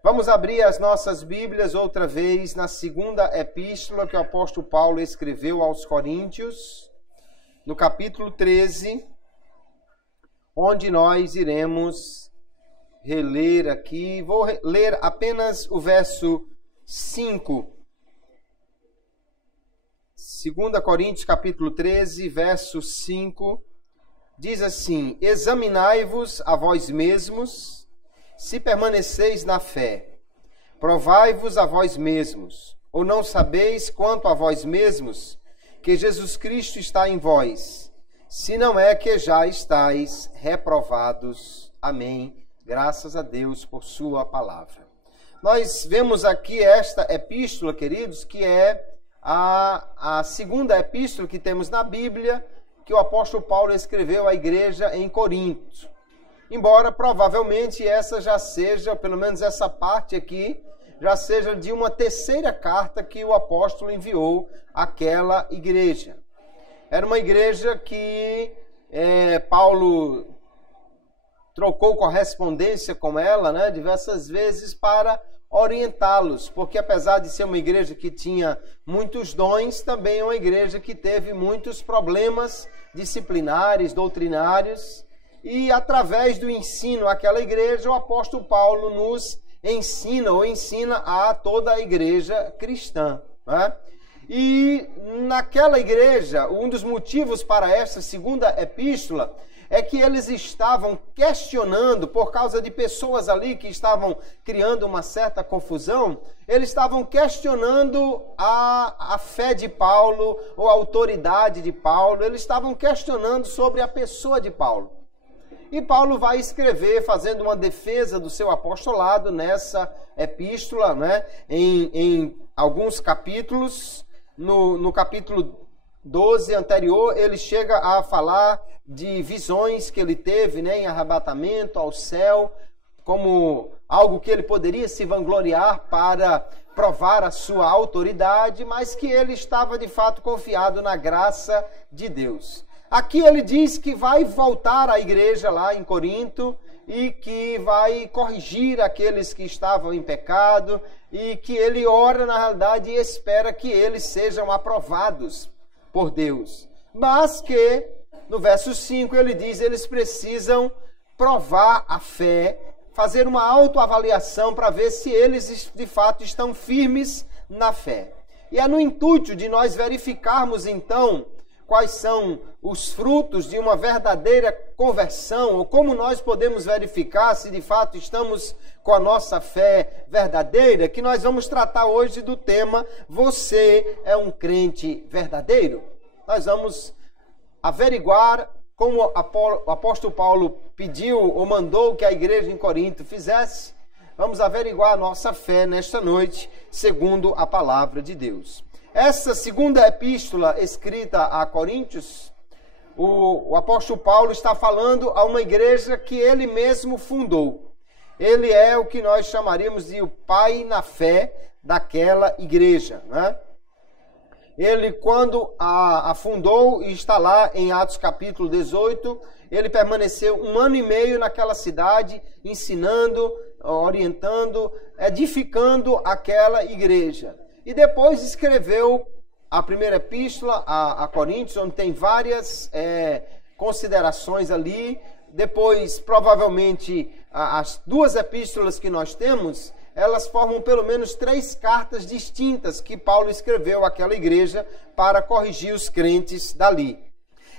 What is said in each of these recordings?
Vamos abrir as nossas Bíblias outra vez na segunda epístola que o apóstolo Paulo escreveu aos Coríntios, no capítulo 13, onde nós iremos reler aqui. Vou ler apenas o verso 5. 2 Coríntios, capítulo 13, verso 5, diz assim: examinai-vos a vós mesmos, se permaneceis na fé. Provai-vos a vós mesmos, ou não sabeis quanto a vós mesmos, que Jesus Cristo está em vós, se não é que já estáis reprovados. Amém. Graças a Deus por sua palavra. Nós vemos aqui esta epístola, queridos, que é a segunda epístola que temos na Bíblia, que o apóstolo Paulo escreveu à igreja em Corinto. Embora provavelmente essa já seja, pelo menos essa parte aqui, já seja de uma terceira carta que o apóstolo enviou àquela igreja. Era uma igreja que Paulo trocou correspondência com ela, né, diversas vezes para orientá-los, porque apesar de ser uma igreja que tinha muitos dons, também é uma igreja que teve muitos problemas disciplinares, doutrinários, e através do ensino àquela igreja, o apóstolo Paulo nos ensina a toda a igreja cristã, né? E naquela igreja, um dos motivos para esta segunda epístola é que eles estavam questionando, por causa de pessoas ali que estavam criando uma certa confusão, eles estavam questionando a fé de Paulo, ou a autoridade de Paulo, eles estavam questionando sobre a pessoa de Paulo. E Paulo vai escrever, fazendo uma defesa do seu apostolado nessa epístola, né? Em alguns capítulos. No capítulo 12 anterior, ele chega a falar de visões que ele teve, né, em arrebatamento ao céu, como algo que ele poderia se vangloriar para provar a sua autoridade, mas que ele estava de fato confiado na graça de Deus. Aqui ele diz que vai voltar à igreja lá em Corinto e que vai corrigir aqueles que estavam em pecado e que ele ora, na realidade, e espera que eles sejam aprovados por Deus. Mas que, no verso 5, ele diz, eles precisam provar a fé, fazer uma autoavaliação para ver se eles, de fato, estão firmes na fé. E é no intuito de nós verificarmos, então, quais são os frutos de uma verdadeira conversão, ou como nós podemos verificar se de fato estamos com a nossa fé verdadeira, que nós vamos tratar hoje do tema Você é um crente verdadeiro? Nós vamos averiguar como o apóstolo Paulo pediu ou mandou que a igreja em Corinto fizesse. Vamos averiguar a nossa fé nesta noite, segundo a palavra de Deus. Essa segunda epístola escrita a Coríntios, o apóstolo Paulo está falando a uma igreja que ele mesmo fundou. Ele é o que nós chamaríamos de o pai na fé daquela igreja, né? Ele, quando a fundou, e está lá em Atos capítulo 18, ele permaneceu 1 ano e meio naquela cidade, ensinando, orientando, edificando aquela igreja. E depois escreveu a primeira epístola a Coríntios, onde tem várias considerações ali. Depois, provavelmente, as duas epístolas que nós temos, elas formam pelo menos 3 cartas distintas que Paulo escreveu àquela igreja para corrigir os crentes dali.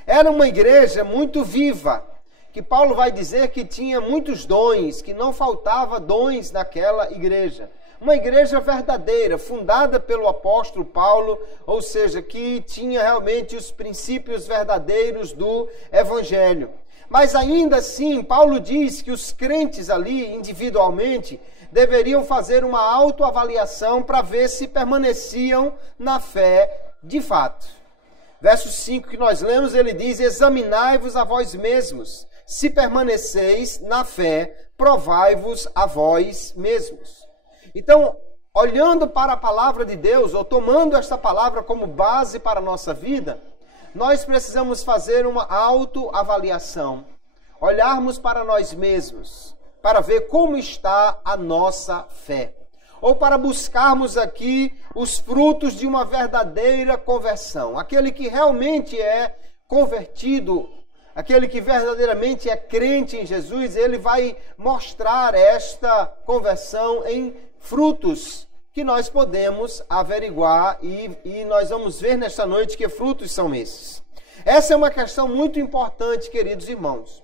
Era uma igreja muito viva, que Paulo vai dizer que tinha muitos dons, que não faltava dons naquela igreja. Uma igreja verdadeira, fundada pelo apóstolo Paulo, ou seja, que tinha realmente os princípios verdadeiros do evangelho. Mas ainda assim, Paulo diz que os crentes ali, individualmente, deveriam fazer uma autoavaliação para ver se permaneciam na fé de fato. Verso 5 que nós lemos, ele diz, examinai-vos a vós mesmos, se permaneceis na fé, provai-vos a vós mesmos. Então, olhando para a palavra de Deus, ou tomando esta palavra como base para a nossa vida, nós precisamos fazer uma autoavaliação, olharmos para nós mesmos, para ver como está a nossa fé, ou para buscarmos aqui os frutos de uma verdadeira conversão. Aquele que realmente é convertido, aquele que verdadeiramente é crente em Jesus, ele vai mostrar esta conversão em frutos que nós podemos averiguar e nós vamos ver nesta noite que frutos são esses. Essa é uma questão muito importante, queridos irmãos,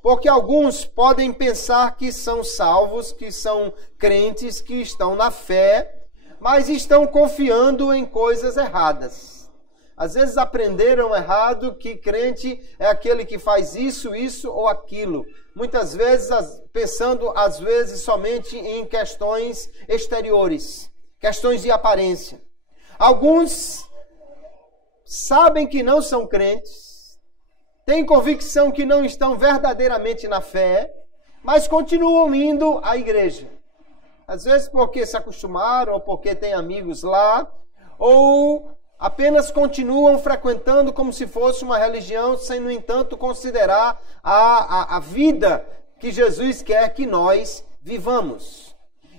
porque alguns podem pensar que são salvos, que são crentes, que estão na fé, mas estão confiando em coisas erradas. Às vezes aprenderam errado que crente é aquele que faz isso ou aquilo. Muitas vezes pensando, às vezes, somente em questões exteriores, questões de aparência. Alguns sabem que não são crentes, têm convicção que não estão verdadeiramente na fé, mas continuam indo à igreja. Às vezes porque se acostumaram, ou porque têm amigos lá, ou apenas continuam frequentando como se fosse uma religião, sem, no entanto, considerar a vida que Jesus quer que nós vivamos.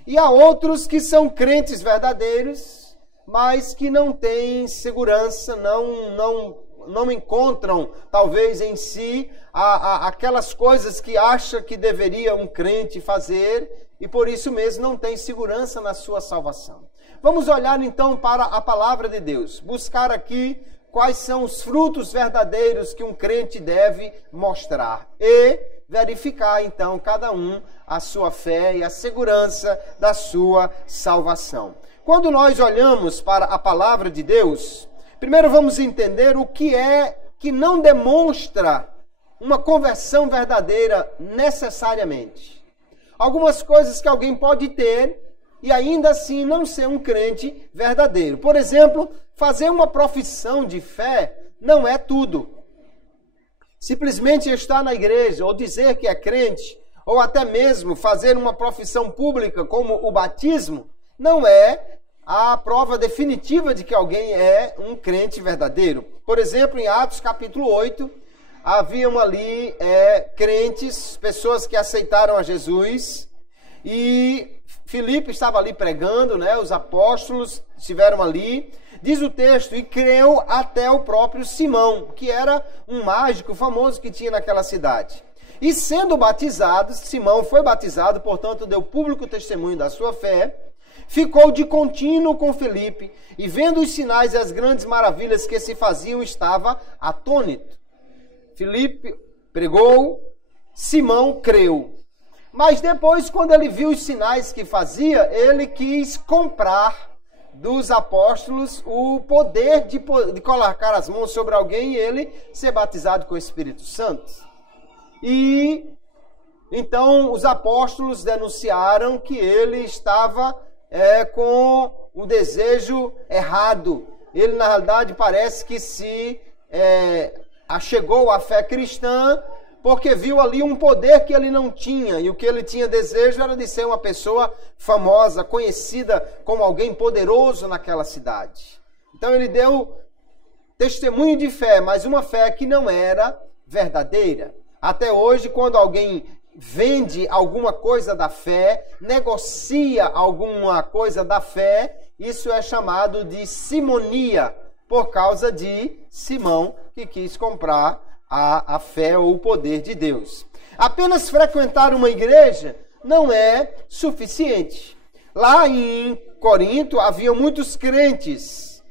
E há outros que são crentes verdadeiros, mas que não têm segurança, não encontram, talvez, em si, aquelas coisas que acha que deveria um crente fazer, e por isso mesmo não tem segurança na sua salvação. Vamos olhar então para a palavra de Deus, buscar aqui quais são os frutos verdadeiros que um crente deve mostrar e verificar então cada um a sua fé e a segurança da sua salvação. Quando nós olhamos para a palavra de Deus, primeiro vamos entender o que é que não demonstra uma conversão verdadeira necessariamente. Algumas coisas que alguém pode ter e ainda assim não ser um crente verdadeiro. Por exemplo, fazer uma profissão de fé não é tudo. Simplesmente estar na igreja ou dizer que é crente, ou até mesmo fazer uma profissão pública como o batismo, não é a prova definitiva de que alguém é um crente verdadeiro. Por exemplo, em Atos capítulo 8, haviam ali crentes, pessoas que aceitaram a Jesus, e Filipe estava ali pregando, os apóstolos estiveram ali, diz o texto, e creu até o próprio Simão, que era um mágico famoso que tinha naquela cidade. E sendo batizado, Simão foi batizado, portanto deu público testemunho da sua fé, ficou de contínuo com Filipe, e vendo os sinais e as grandes maravilhas que se faziam, estava atônito. Filipe pregou, Simão creu. Mas depois, quando ele viu os sinais que fazia, ele quis comprar dos apóstolos o poder de colocar as mãos sobre alguém e ele ser batizado com o Espírito Santo. E então os apóstolos denunciaram que ele estava com o desejo errado. Ele, na realidade, parece que se achegou à fé cristã porque viu ali um poder que ele não tinha, e o que ele tinha desejo era de ser uma pessoa famosa, conhecida como alguém poderoso naquela cidade. Então ele deu testemunho de fé, mas uma fé que não era verdadeira. Até hoje, quando alguém vende alguma coisa da fé, negocia alguma coisa da fé, isso é chamado de simonia, por causa de Simão, que quis comprar a fé ou o poder de Deus. Apenas frequentar uma igreja não é suficiente. Lá em Corinto havia muitos crentes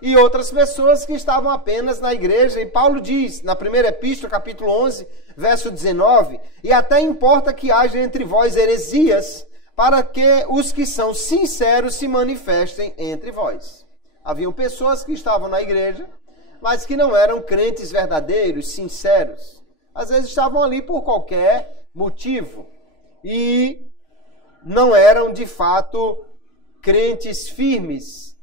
e outras pessoas que estavam apenas na igreja. E Paulo diz, na primeira epístola, capítulo 11, verso 19, e até importa que haja entre vós heresias, para que os que são sinceros se manifestem entre vós. Haviam pessoas que estavam na igreja, mas que não eram crentes verdadeiros, sinceros. Às vezes estavam ali por qualquer motivo e não eram, de fato, crentes firmes.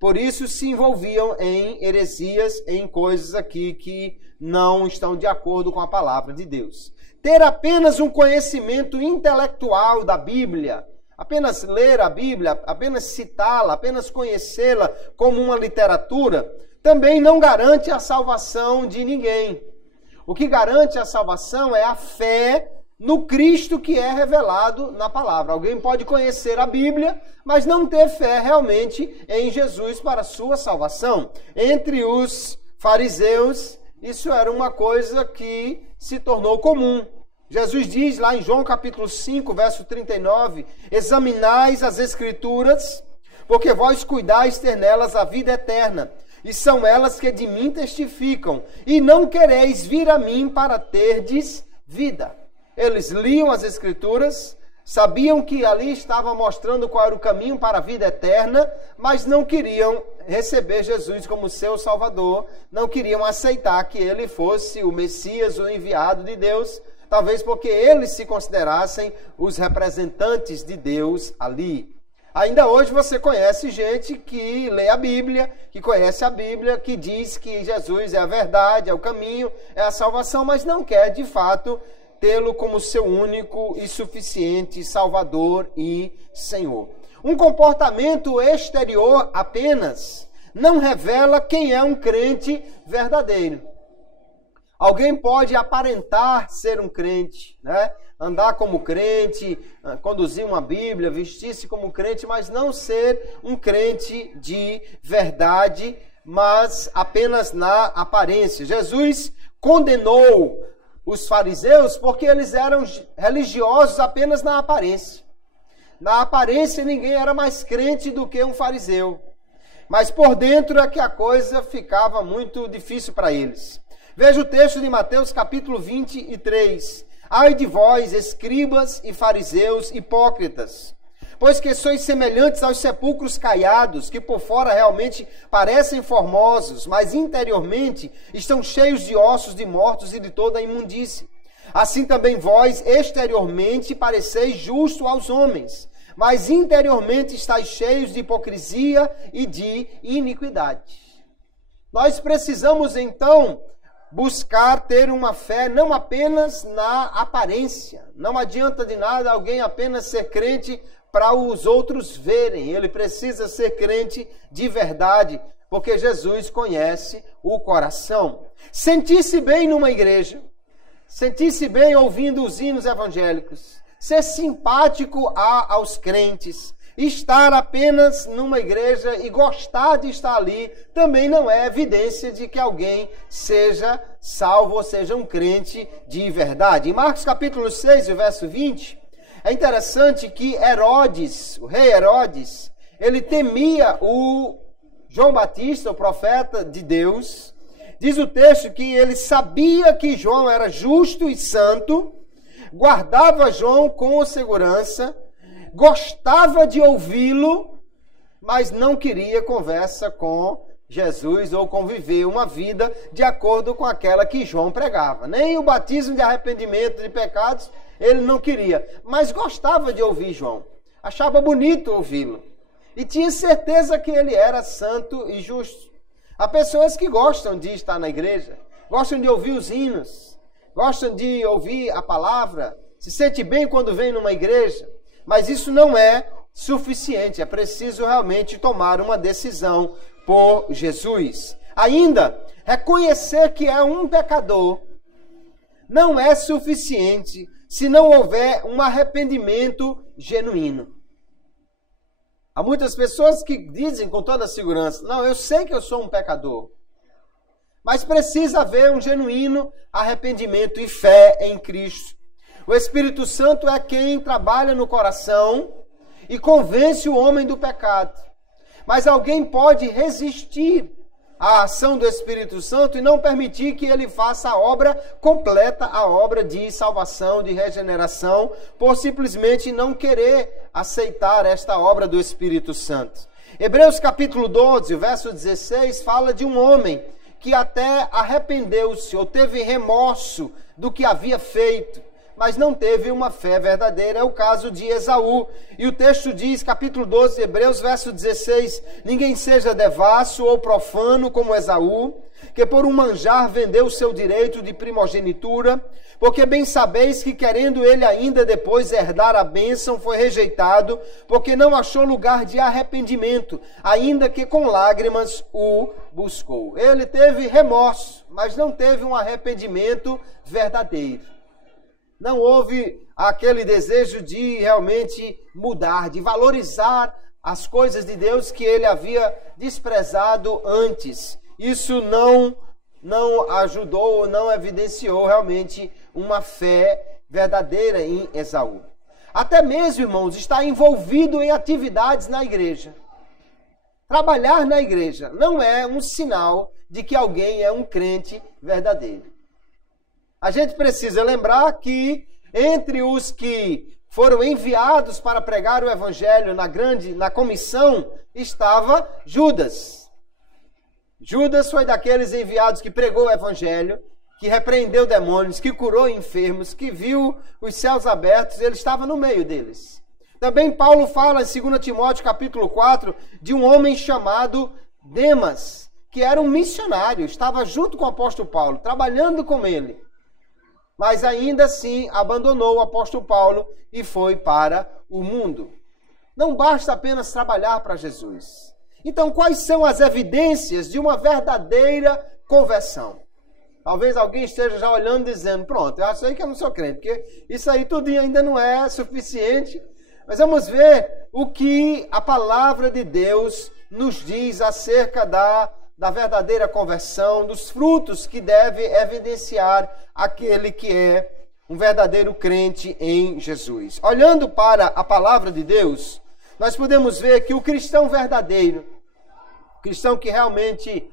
Por isso se envolviam em heresias, em coisas aqui que não estão de acordo com a palavra de Deus. Ter apenas um conhecimento intelectual da Bíblia, apenas ler a Bíblia, apenas citá-la, apenas conhecê-la como uma literatura, também não garante a salvação de ninguém. O que garante a salvação é a fé no Cristo que é revelado na palavra. Alguém pode conhecer a Bíblia, mas não ter fé realmente em Jesus para a sua salvação. Entre os fariseus, isso era uma coisa que se tornou comum. Jesus diz lá em João capítulo 5, verso 39, examinais as Escrituras, porque vós cuidais ter nelas a vida eterna, e são elas que de mim testificam, e não quereis vir a mim para terdes vida. Eles liam as Escrituras, sabiam que ali estava mostrando qual era o caminho para a vida eterna, mas não queriam receber Jesus como seu Salvador, não queriam aceitar que ele fosse o Messias, o enviado de Deus, talvez porque eles se considerassem os representantes de Deus ali. Ainda hoje você conhece gente que lê a Bíblia, que conhece a Bíblia, que diz que Jesus é a verdade, é o caminho, é a salvação, mas não quer, de fato, tê-lo como seu único e suficiente Salvador e Senhor. Um comportamento exterior apenas não revela quem é um crente verdadeiro. Alguém pode aparentar ser um crente, né? Andar como crente, conduzir uma Bíblia, vestir-se como crente, mas não ser um crente de verdade, mas apenas na aparência. Jesus condenou os fariseus porque eles eram religiosos apenas na aparência. Na aparência ninguém era mais crente do que um fariseu. Mas por dentro é que a coisa ficava muito difícil para eles. Veja o texto de Mateus capítulo 23. Ai de vós, escribas e fariseus hipócritas, pois que sois semelhantes aos sepulcros caiados, que por fora realmente parecem formosos, mas interiormente estão cheios de ossos de mortos e de toda a imundície. Assim também vós, exteriormente, pareceis justo aos homens, mas interiormente estáis cheios de hipocrisia e de iniquidade. Nós precisamos, então, buscar ter uma fé não apenas na aparência. Não adianta de nada alguém apenas ser crente para os outros verem. Ele precisa ser crente de verdade, porque Jesus conhece o coração. Sentir-se bem numa igreja, sentir-se bem ouvindo os hinos evangélicos, ser simpático aos crentes, estar apenas numa igreja e gostar de estar ali também não é evidência de que alguém seja salvo ou seja um crente de verdade. Em Marcos capítulo 6, verso 20, é interessante que Herodes, o rei Herodes, ele temia o João Batista, o profeta de Deus. Diz o texto que ele sabia que João era justo e santo, guardava João com segurança, gostava de ouvi-lo, mas não queria conversa com Jesus ou conviver uma vida de acordo com aquela que João pregava. Nem o batismo de arrependimento de pecados ele não queria, mas gostava de ouvir João. Achava bonito ouvi-lo. E tinha certeza que ele era santo e justo. Há pessoas que gostam de estar na igreja, gostam de ouvir os hinos, gostam de ouvir a palavra, se sente bem quando vem numa igreja, mas isso não é suficiente, é preciso realmente tomar uma decisão por Jesus. Ainda, reconhecer que é um pecador não é suficiente se não houver um arrependimento genuíno. Há muitas pessoas que dizem com toda segurança, não, eu sei que eu sou um pecador, mas precisa haver um genuíno arrependimento e fé em Cristo. O Espírito Santo é quem trabalha no coração e convence o homem do pecado. Mas alguém pode resistir à ação do Espírito Santo e não permitir que ele faça a obra completa, a obra de salvação, de regeneração, por simplesmente não querer aceitar esta obra do Espírito Santo. Hebreus capítulo 12, verso 16, fala de um homem que até arrependeu-se ou teve remorso do que havia feito, mas não teve uma fé verdadeira. É o caso de Esaú. E o texto diz, capítulo 12 de Hebreus, verso 16, ninguém seja devasso ou profano como Esaú, que por um manjar vendeu o seu direito de primogenitura, porque bem sabeis que querendo ele ainda depois herdar a bênção, foi rejeitado, porque não achou lugar de arrependimento, ainda que com lágrimas o buscou. Ele teve remorso, mas não teve um arrependimento verdadeiro. Não houve aquele desejo de realmente mudar, de valorizar as coisas de Deus que ele havia desprezado antes. Isso não ajudou, não evidenciou realmente uma fé verdadeira em Esaú. Até mesmo, irmãos, está envolvido em atividades na igreja. Trabalhar na igreja não é um sinal de que alguém é um crente verdadeiro. A gente precisa lembrar que entre os que foram enviados para pregar o evangelho na comissão estava Judas. Judas foi daqueles enviados que pregou o evangelho, que repreendeu demônios, que curou enfermos, que viu os céus abertos, ele estava no meio deles. Também Paulo fala em 2 Timóteo capítulo 4 de um homem chamado Demas, que era um missionário, estava junto com o apóstolo Paulo, trabalhando com ele. Mas ainda assim abandonou o apóstolo Paulo e foi para o mundo. Não basta apenas trabalhar para Jesus. Então, quais são as evidências de uma verdadeira conversão? Talvez alguém esteja já olhando e dizendo, pronto, eu acho aí que eu não sou crente, porque isso aí tudo ainda não é suficiente. Mas vamos ver o que a palavra de Deus nos diz acerca da verdadeira conversão, dos frutos que deve evidenciar aquele que é um verdadeiro crente em Jesus. Olhando para a palavra de Deus, nós podemos ver que o cristão verdadeiro, o cristão que realmente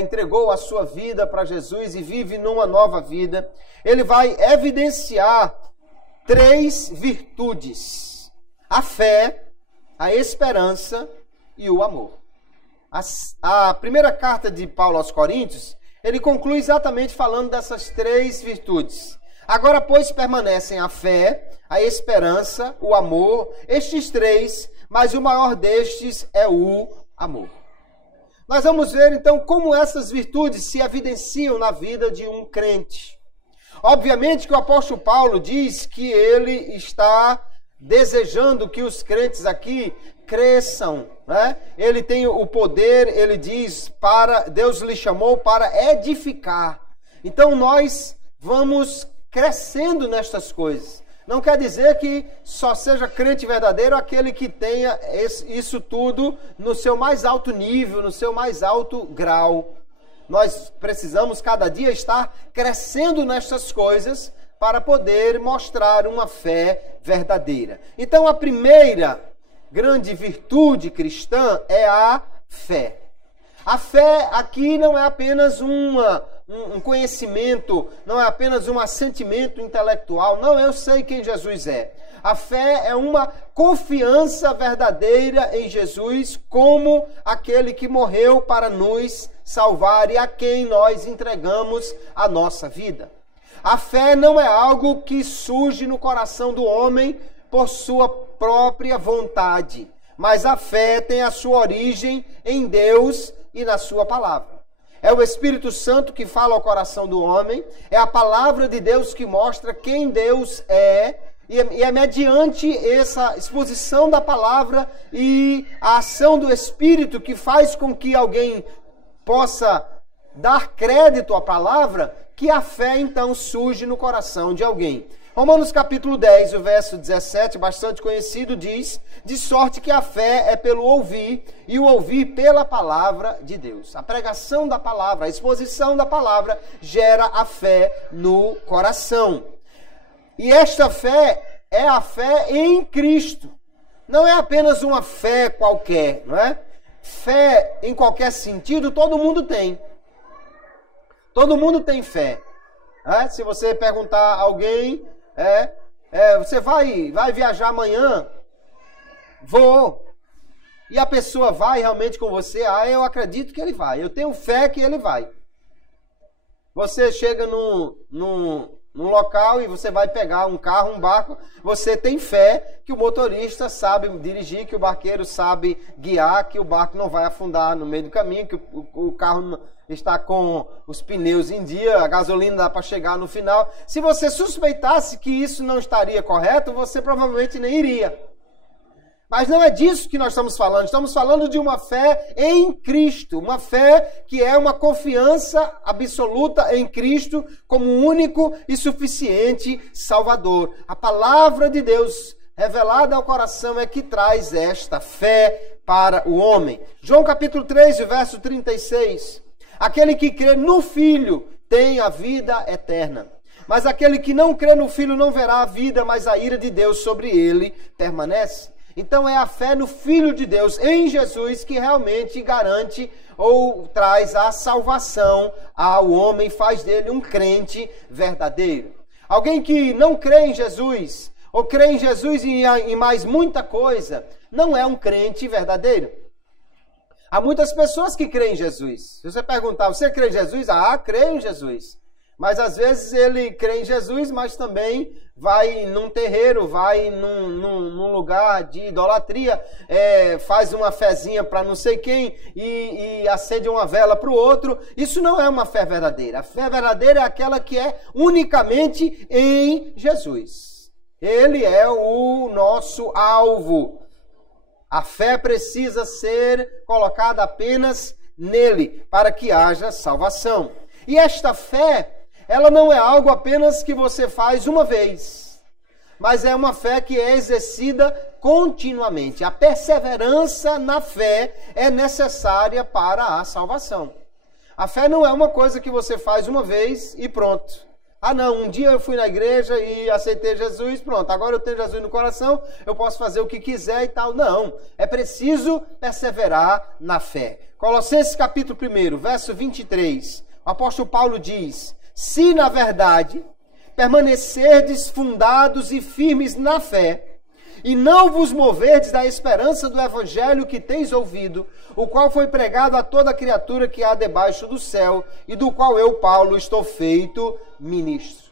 entregou a sua vida para Jesus e vive numa nova vida, ele vai evidenciar 3 virtudes: a fé, a esperança e o amor. A primeira carta de Paulo aos Coríntios, ele conclui exatamente falando dessas 3 virtudes. Agora, pois, permanecem a fé, a esperança, o amor, estes 3, mas o maior destes é o amor. Nós vamos ver, então, como essas virtudes se evidenciam na vida de um crente. Obviamente que o apóstolo Paulo diz que ele está desejando que os crentes aqui cresçam, né? Ele tem o poder, ele diz, Deus lhe chamou para edificar. Então nós vamos crescendo nestas coisas. Não quer dizer que só seja crente verdadeiro aquele que tenha isso tudo no seu mais alto nível, no seu mais alto grau. Nós precisamos cada dia estar crescendo nestas coisas para poder mostrar uma fé verdadeira. Então a primeira grande virtude cristã é a fé. A fé aqui não é apenas um conhecimento, não é apenas um assentimento intelectual. Não, eu sei quem Jesus é. A fé é uma confiança verdadeira em Jesus como aquele que morreu para nos salvar e a quem nós entregamos a nossa vida. A fé não é algo que surge no coração do homem por sua própria vontade, mas a fé tem a sua origem em Deus e na sua palavra. É o Espírito Santo que fala ao coração do homem, é a palavra de Deus que mostra quem Deus é, e é mediante essa exposição da palavra e a ação do Espírito que faz com que alguém possa dar crédito à palavra, que a fé então surge no coração de alguém. Romanos capítulo 10, o verso 17, bastante conhecido, diz: de sorte que a fé é pelo ouvir, e o ouvir pela palavra de Deus. A pregação da palavra, a exposição da palavra gera a fé no coração. E esta fé é a fé em Cristo. Não é apenas uma fé qualquer, não é? Fé em qualquer sentido, todo mundo tem. Todo mundo tem fé. Se você perguntar a alguém, você vai viajar amanhã? Vou. E a pessoa vai realmente com você? Eu acredito que ele vai. Eu tenho fé que ele vai. Você chega num num local e você vai pegar um carro, um barco, você tem fé que o motorista sabe dirigir, que o barqueiro sabe guiar, que o barco não vai afundar no meio do caminho, que o carro está com os pneus em dia, a gasolina dá para chegar no final. Se você suspeitasse que isso não estaria correto, você provavelmente nem iria. Mas não é disso que nós estamos falando de uma fé em Cristo, uma fé que é uma confiança absoluta em Cristo como único e suficiente Salvador. A palavra de Deus revelada ao coração é que traz esta fé para o homem. João capítulo 3, verso 36. Aquele que crê no Filho tem a vida eterna. Mas aquele que não crê no Filho não verá a vida, mas a ira de Deus sobre ele permanece. Então é a fé no Filho de Deus, em Jesus, que realmente garante ou traz a salvação ao homem, faz dele um crente verdadeiro. Alguém que não crê em Jesus, ou crê em Jesus e em mais muita coisa, não é um crente verdadeiro. Há muitas pessoas que creem em Jesus. Se você perguntar, você crê em Jesus? Ah, creio em Jesus. Mas às vezes ele crê em Jesus, mas também vai num terreiro, vai num lugar de idolatria, faz uma fezinha para não sei quem e acende uma vela para o outro. Isso não é uma fé verdadeira. A fé verdadeira é aquela que é unicamente em Jesus. Ele é o nosso alvo. A fé precisa ser colocada apenas nele para que haja salvação. E esta fé, ela não é algo apenas que você faz uma vez, mas é uma fé que é exercida continuamente. A perseverança na fé é necessária para a salvação. A fé não é uma coisa que você faz uma vez e pronto. Ah não, um dia eu fui na igreja e aceitei Jesus, pronto, agora eu tenho Jesus no coração, eu posso fazer o que quiser e tal. Não, é preciso perseverar na fé. Colossenses capítulo 1, verso 23, o apóstolo Paulo diz: se na verdade permanecerdes fundados e firmes na fé, e não vos moverdes da esperança do evangelho que tens ouvido, o qual foi pregado a toda criatura que há debaixo do céu, e do qual eu, Paulo, estou feito ministro.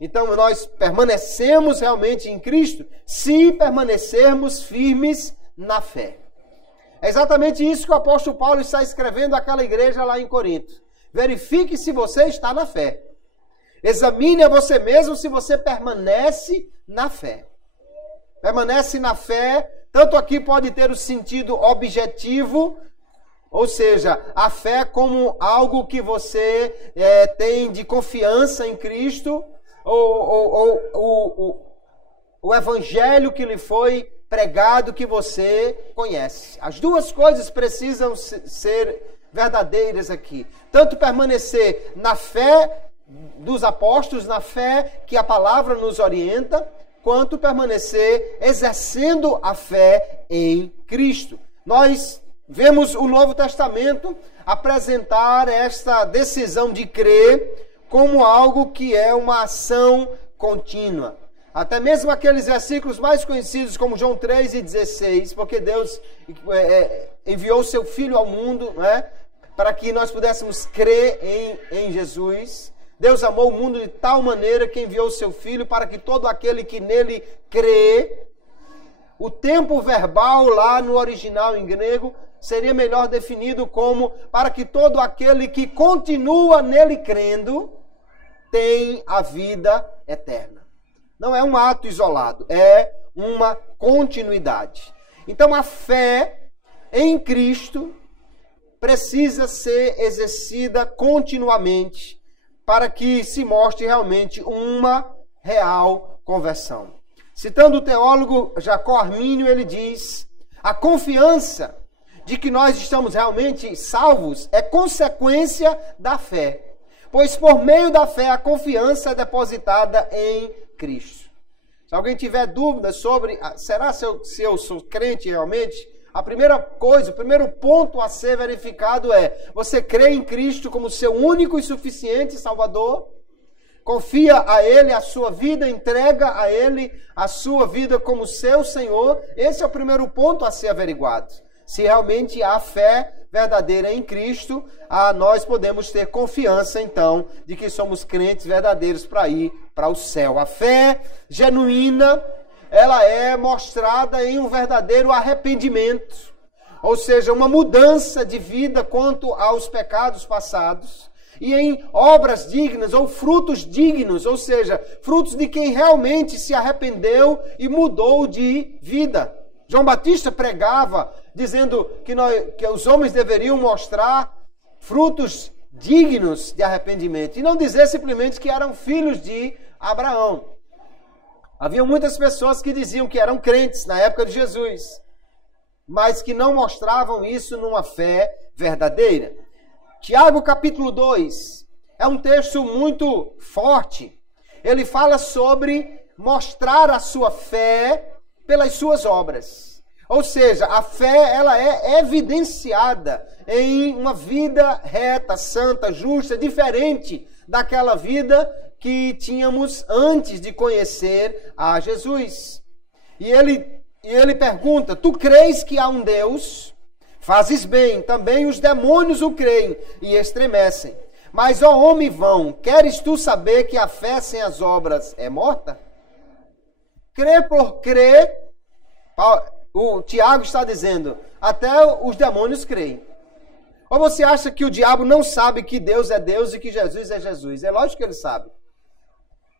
Então nós permanecemos realmente em Cristo se permanecermos firmes na fé. É exatamente isso que o apóstolo Paulo está escrevendo àquela igreja lá em Corinto. Verifique se você está na fé. Examine a você mesmo se você permanece na fé. Permanece na fé, tanto aqui pode ter o sentido objetivo, ou seja, a fé como algo que você tem de confiança em Cristo, ou o evangelho que lhe foi pregado que você conhece. As duas coisas precisam ser verdadeiras aqui. Tanto permanecer na fé dos apóstolos, na fé que a palavra nos orienta, quanto permanecer exercendo a fé em Cristo. Nós vemos o Novo Testamento apresentar esta decisão de crer como algo que é uma ação contínua. Até mesmo aqueles versículos mais conhecidos como João 3:16, porque Deus enviou seu Filho ao mundo, né, para que nós pudéssemos crer em Jesus. Deus amou o mundo de tal maneira que enviou o seu Filho para que todo aquele que nele crê. O tempo verbal lá no original em grego seria melhor definido como para que todo aquele que continua nele crendo tem a vida eterna. Não é um ato isolado, é uma continuidade. Então a fé em Cristo precisa ser exercida continuamente, para que se mostre realmente uma real conversão. Citando o teólogo Jacó Armínio, ele diz: a confiança de que nós estamos realmente salvos é consequência da fé, pois por meio da fé a confiança é depositada em Cristo. Se alguém tiver dúvidas sobre, será se eu sou crente realmente? A primeira coisa, o primeiro ponto a ser verificado é: você crê em Cristo como seu único e suficiente Salvador? Confia a Ele a sua vida, entrega a Ele a sua vida como seu Senhor? Esse é o primeiro ponto a ser averiguado. Se realmente há fé verdadeira em Cristo, nós podemos ter confiança, então, de que somos crentes verdadeiros para ir para o céu. A fé genuína, ela é mostrada em um verdadeiro arrependimento, ou seja, uma mudança de vida quanto aos pecados passados, e em obras dignas ou frutos dignos, ou seja, frutos de quem realmente se arrependeu e mudou de vida. João Batista pregava dizendo que os homens deveriam mostrar frutos dignos de arrependimento e não dizer simplesmente que eram filhos de Abraão. Havia muitas pessoas que diziam que eram crentes na época de Jesus, mas que não mostravam isso numa fé verdadeira. Tiago capítulo 2 é um texto muito forte. Ele fala sobre mostrar a sua fé pelas suas obras. Ou seja, a fé ela é evidenciada em uma vida reta, santa, justa, diferente daquela vida que tínhamos antes de conhecer a Jesus. E ele pergunta: tu crês que há um Deus? Fazes bem, também os demônios o creem e estremecem. Mas, ó homem vão, queres tu saber que a fé sem as obras é morta? Crer por crer, o Tiago está dizendo, até os demônios creem. Ou você acha que o diabo não sabe que Deus é Deus e que Jesus é Jesus? É lógico que ele sabe.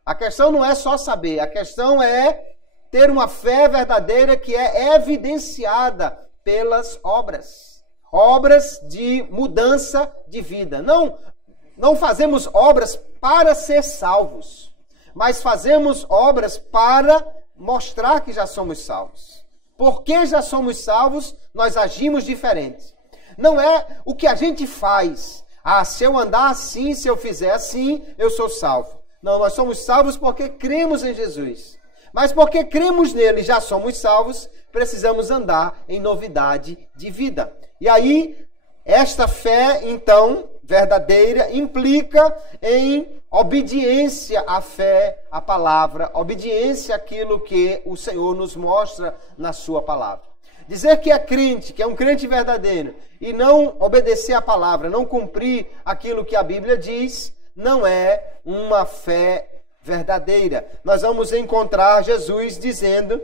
A questão não é só saber, a questão é ter uma fé verdadeira que é evidenciada pelas obras. Obras de mudança de vida. Não fazemos obras para ser salvos, mas fazemos obras para mostrar que já somos salvos. Porque já somos salvos, nós agimos diferente. Não é o que a gente faz. Se eu andar assim, se eu fizer assim, eu sou salvo. Não, nós somos salvos porque cremos em Jesus. Mas porque cremos nele e já somos salvos, precisamos andar em novidade de vida. E aí, esta fé, então, verdadeira, implica em obediência à fé, à palavra, obediência àquilo que o Senhor nos mostra na sua palavra. Dizer que é crente, que é um crente verdadeiro, e não obedecer à palavra, não cumprir aquilo que a Bíblia diz, não é uma fé verdadeira. Nós vamos encontrar Jesus dizendo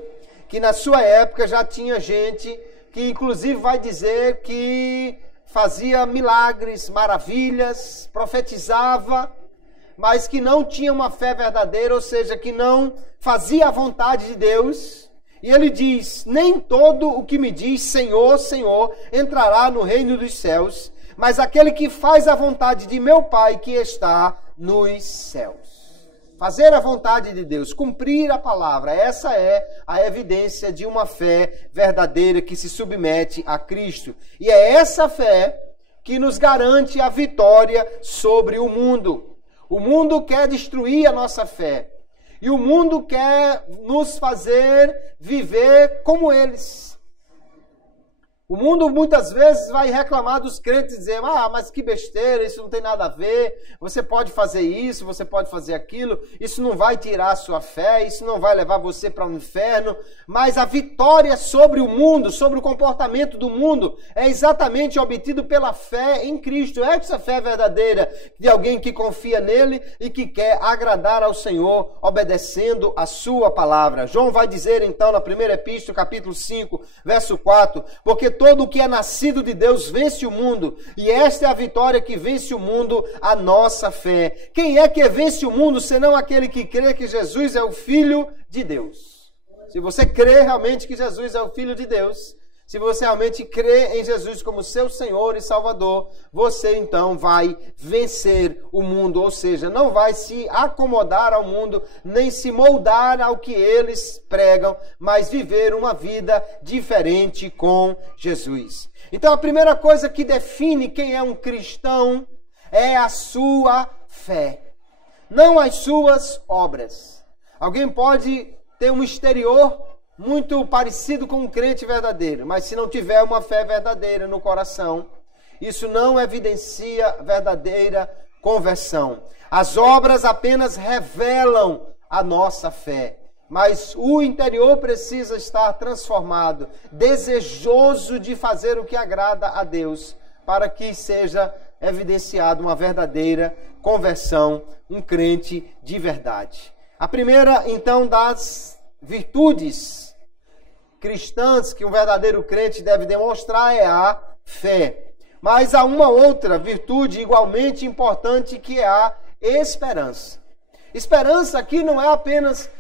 que na sua época já tinha gente que inclusive vai dizer que fazia milagres, maravilhas, profetizava, mas que não tinha uma fé verdadeira, ou seja, que não fazia a vontade de Deus. E ele diz: nem todo o que me diz Senhor, Senhor entrará no reino dos céus, mas aquele que faz a vontade de meu Pai que está nos céus. Fazer a vontade de Deus, cumprir a palavra, essa é a evidência de uma fé verdadeira que se submete a Cristo. E é essa fé que nos garante a vitória sobre o mundo. O mundo quer destruir a nossa fé. E o mundo quer nos fazer viver como eles. O mundo muitas vezes vai reclamar dos crentes e dizer: mas que besteira, isso não tem nada a ver, você pode fazer isso, você pode fazer aquilo, isso não vai tirar a sua fé, isso não vai levar você para o inferno. Mas a vitória sobre o mundo, sobre o comportamento do mundo, é exatamente obtido pela fé em Cristo. Essa fé verdadeira de alguém que confia nele e que quer agradar ao Senhor, obedecendo a sua palavra. João vai dizer então na primeira epístola, capítulo 5, verso 4, porque todo o que é nascido de Deus vence o mundo, e esta é a vitória que vence o mundo, a nossa fé. Quem é que vence o mundo, senão aquele que crê que Jesus é o Filho de Deus? Se você crê realmente que Jesus é o Filho de Deus, se você realmente crê em Jesus como seu Senhor e Salvador, você então vai vencer o mundo, ou seja, não vai se acomodar ao mundo, nem se moldar ao que eles pregam, mas viver uma vida diferente com Jesus. Então a primeira coisa que define quem é um cristão é a sua fé, não as suas obras. Alguém pode ter um exterior muito parecido com um crente verdadeiro, mas se não tiver uma fé verdadeira no coração, isso não evidencia verdadeira conversão. As obras apenas revelam a nossa fé, mas o interior precisa estar transformado, desejoso de fazer o que agrada a Deus, para que seja evidenciada uma verdadeira conversão, um crente de verdade. A primeira, então, das virtudes cristãs que um verdadeiro crente deve demonstrar é a fé. Mas há uma outra virtude igualmente importante, que é a esperança. Esperança aqui não é apenas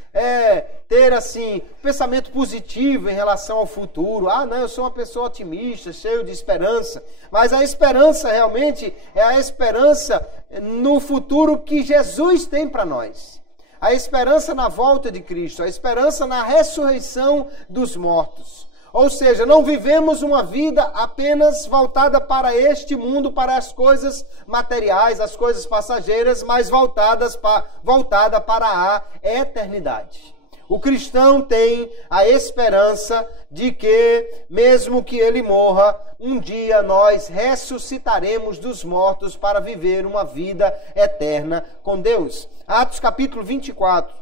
ter assim pensamento positivo em relação ao futuro. Ah, não, eu sou uma pessoa otimista, cheio de esperança. Mas a esperança realmente é a esperança no futuro que Jesus tem para nós. A esperança na volta de Cristo, a esperança na ressurreição dos mortos. Ou seja, não vivemos uma vida apenas voltada para este mundo, para as coisas materiais, as coisas passageiras, mas voltada para a eternidade. O cristão tem a esperança de que, mesmo que ele morra, um dia nós ressuscitaremos dos mortos para viver uma vida eterna com Deus. Atos capítulo 24.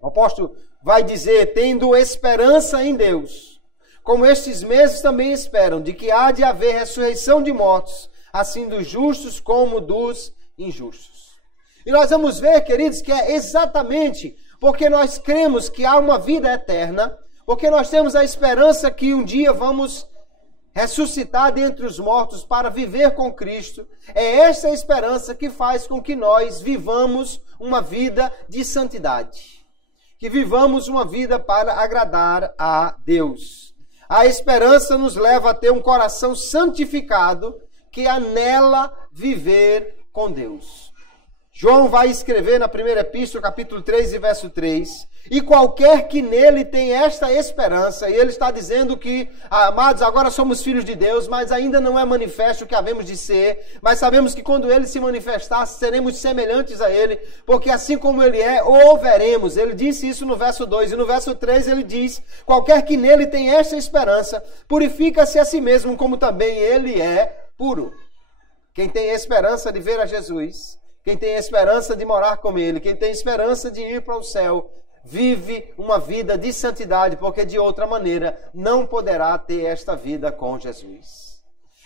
O apóstolo vai dizer: tendo esperança em Deus, como estes mesmos também esperam, de que há de haver ressurreição de mortos, assim dos justos como dos injustos. E nós vamos ver, queridos, que é exatamente porque nós cremos que há uma vida eterna, porque nós temos a esperança que um dia vamos ressuscitar dentre os mortos para viver com Cristo. É essa esperança que faz com que nós vivamos uma vida de santidade, que vivamos uma vida para agradar a Deus. A esperança nos leva a ter um coração santificado que anela viver com Deus. João vai escrever na primeira epístola, capítulo 3 e verso 3, e qualquer que nele tem esta esperança, e ele está dizendo que, amados, agora somos filhos de Deus, mas ainda não é manifesto o que havemos de ser, mas sabemos que quando ele se manifestar, seremos semelhantes a ele, porque assim como ele é, o veremos. Ele disse isso no verso 2, e no verso 3 ele diz: qualquer que nele tem esta esperança, purifica-se a si mesmo, como também ele é puro. Quem tem esperança de ver a Jesus, quem tem esperança de morar com ele, quem tem esperança de ir para o céu, vive uma vida de santidade, porque de outra maneira não poderá ter esta vida com Jesus.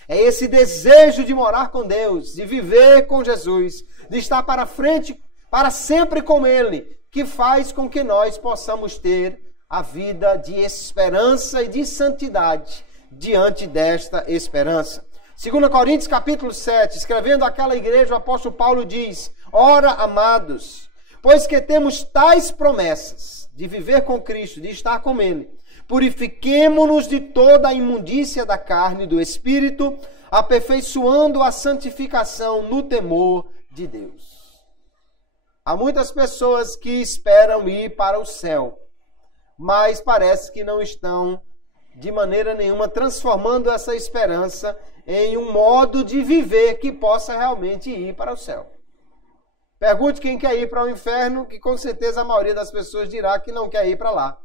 É esse desejo de morar com Deus, de viver com Jesus, de estar para frente, para sempre com Ele, que faz com que nós possamos ter a vida de esperança e de santidade diante desta esperança. 2 Coríntios capítulo 7, escrevendo àquela igreja, o apóstolo Paulo diz: ora, amados, pois que temos tais promessas de viver com Cristo, de estar com Ele, purifiquemo-nos de toda a imundícia da carne e do Espírito, aperfeiçoando a santificação no temor de Deus. Há muitas pessoas que esperam ir para o céu, mas parece que não estão de maneira nenhuma transformando essa esperança em um modo de viver que possa realmente ir para o céu. Pergunte quem quer ir para o inferno, que com certeza a maioria das pessoas dirá que não quer ir para lá.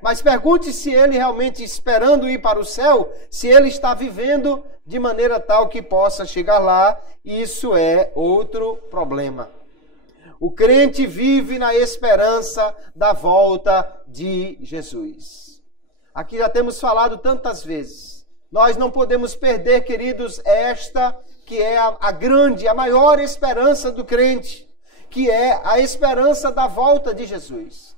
Mas pergunte se ele realmente, esperando ir para o céu, se ele está vivendo de maneira tal que possa chegar lá. Isso é outro problema. O crente vive na esperança da volta de Jesus. Aqui já temos falado tantas vezes. Nós não podemos perder, queridos, esta que é a grande, a maior esperança do crente, que é a esperança da volta de Jesus.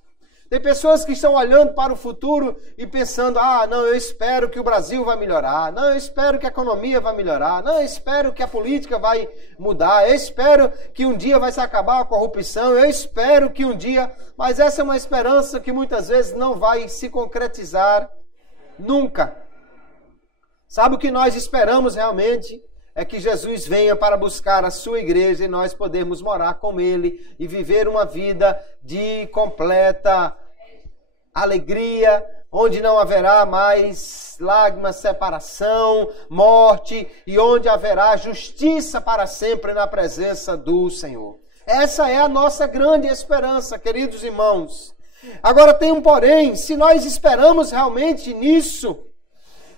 Tem pessoas que estão olhando para o futuro e pensando: não, eu espero que o Brasil vai melhorar, não, eu espero que a economia vai melhorar, não, eu espero que a política vai mudar, eu espero que um dia vai se acabar a corrupção, eu espero que um dia... Mas essa é uma esperança que muitas vezes não vai se concretizar nunca. Sabe o que nós esperamos realmente? É que Jesus venha para buscar a sua igreja e nós podermos morar com Ele e viver uma vida de completa alegria, onde não haverá mais lágrimas, separação, morte, e onde haverá justiça para sempre na presença do Senhor. Essa é a nossa grande esperança, queridos irmãos. Agora tem um porém: se nós esperamos realmente nisso,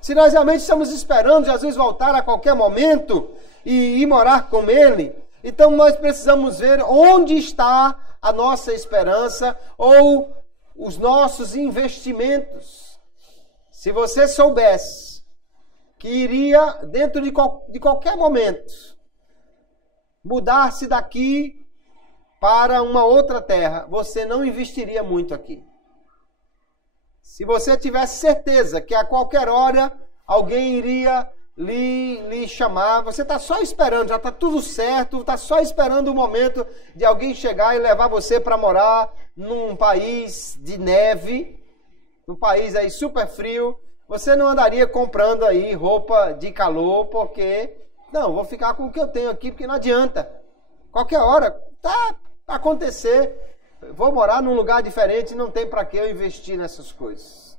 se nós realmente estamos esperando Jesus voltar a qualquer momento e ir morar com Ele, então nós precisamos ver onde está a nossa esperança ou os nossos investimentos. Se você soubesse que iria, dentro de qualquer momento, mudar-se daqui para uma outra terra, você não investiria muito aqui. Se você tivesse certeza que a qualquer hora alguém iria lhe chamar, você está só esperando, já está tudo certo, está só esperando o momento de alguém chegar e levar você para morar num país de neve, num país aí super frio, você não andaria comprando aí roupa de calor, porque, não, vou ficar com o que eu tenho aqui, porque não adianta. Qualquer hora, tá para acontecer, vou morar num lugar diferente, não tem para que eu investir nessas coisas.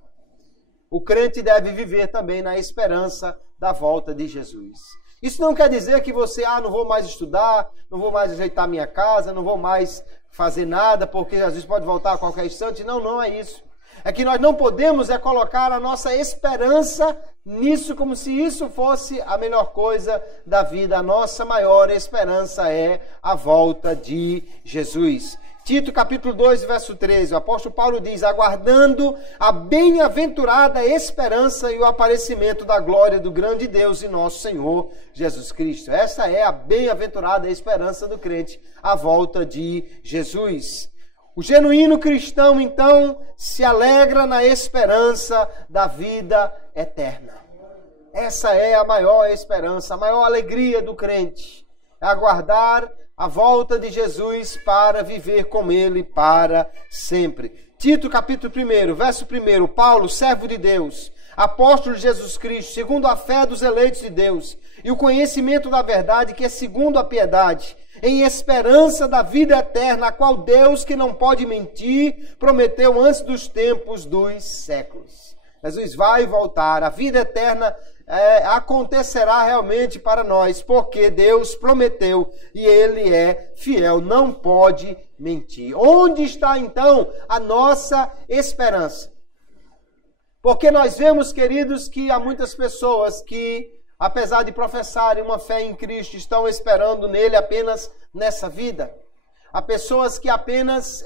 O crente deve viver também na esperança da volta de Jesus. Isso não quer dizer que você, não vou mais estudar, não vou mais ajeitar minha casa, não vou mais fazer nada, porque Jesus pode voltar a qualquer instante. Não, não é isso. É que nós não podemos colocar a nossa esperança nisso, como se isso fosse a melhor coisa da vida. A nossa maior esperança é a volta de Jesus. Tito capítulo 2, verso 13, o apóstolo Paulo diz: aguardando a bem-aventurada esperança e o aparecimento da glória do grande Deus e nosso Senhor Jesus Cristo. Essa é a bem-aventurada esperança do crente, a volta de Jesus. O genuíno cristão, então, se alegra na esperança da vida eterna. Essa é a maior esperança, a maior alegria do crente. É aguardar a volta de Jesus para viver com Ele para sempre. Tito capítulo 1, verso 1, Paulo, servo de Deus, apóstolo de Jesus Cristo, segundo a fé dos eleitos de Deus, e o conhecimento da verdade que é segundo a piedade, em esperança da vida eterna, a qual Deus, que não pode mentir, prometeu antes dos tempos dos séculos. Jesus vai voltar, a vida eterna acontecerá realmente para nós, porque Deus prometeu e Ele é fiel, não pode mentir. Onde está então a nossa esperança? Porque nós vemos, queridos, que há muitas pessoas que, apesar de professarem uma fé em Cristo, estão esperando nele apenas nessa vida. Há pessoas que apenas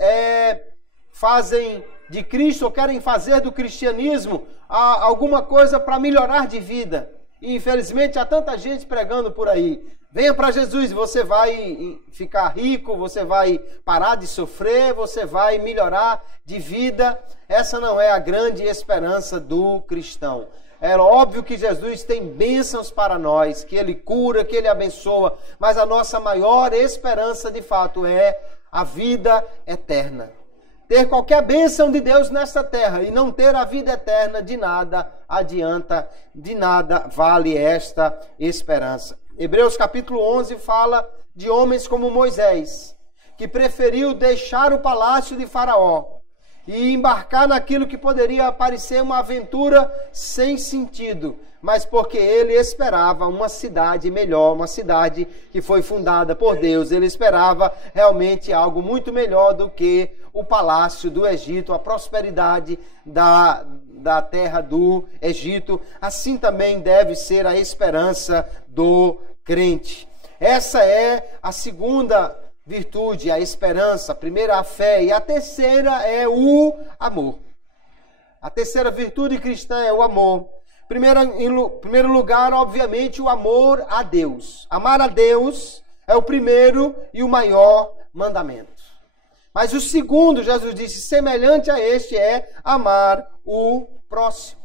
fazem de Cristo ou querem fazer do cristianismo alguma coisa para melhorar de vida. E infelizmente há tanta gente pregando por aí. Venha para Jesus, você vai ficar rico, você vai parar de sofrer, você vai melhorar de vida. Essa não é a grande esperança do cristão. É óbvio que Jesus tem bênçãos para nós, que Ele cura, que Ele abençoa, mas a nossa maior esperança, de fato, é a vida eterna. Ter qualquer bênção de Deus nesta terra e não ter a vida eterna, de nada adianta, de nada vale esta esperança. Hebreus capítulo 11 fala de homens como Moisés, que preferiu deixar o palácio de Faraó e embarcar naquilo que poderia parecer uma aventura sem sentido, mas porque ele esperava uma cidade melhor, uma cidade que foi fundada por Deus. Ele esperava realmente algo muito melhor do que o palácio do Egito, a prosperidade da terra do Egito. Assim também deve ser a esperança do crente. Essa é a segunda virtude, a esperança. A primeira, a fé, e a terceira é o amor. A terceira virtude cristã é o amor. Em primeiro lugar, obviamente, o amor a Deus. Amar a Deus é o primeiro e o maior mandamento. Mas o segundo, Jesus disse, semelhante a este é amar o próximo.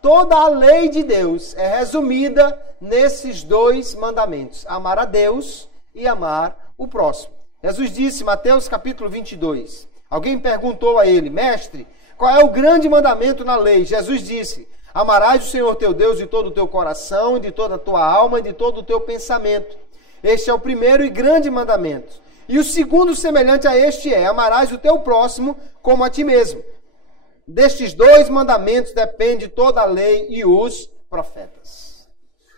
Toda a lei de Deus é resumida nesses dois mandamentos. Amar a Deus e amar o próximo. Jesus disse, Mateus capítulo 22. Alguém perguntou a ele, mestre, qual é o grande mandamento na lei? Jesus disse, amarás o Senhor teu Deus de todo o teu coração, de toda a tua alma e de todo o teu pensamento. Este é o primeiro e grande mandamento. E o segundo semelhante a este é, amarás o teu próximo como a ti mesmo. Destes dois mandamentos depende toda a lei e os profetas.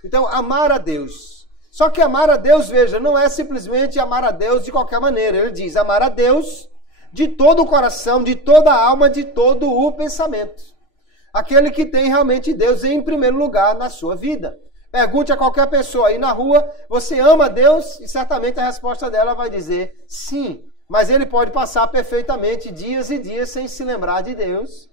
Então, amar a Deus. Só que amar a Deus, veja, não é simplesmente amar a Deus de qualquer maneira. Ele diz, amar a Deus de todo o coração, de toda a alma, de todo o pensamento. Aquele que tem realmente Deus em primeiro lugar na sua vida. Pergunte a qualquer pessoa aí na rua, você ama Deus? E certamente a resposta dela vai dizer sim. Mas ele pode passar perfeitamente dias e dias sem se lembrar de Deus.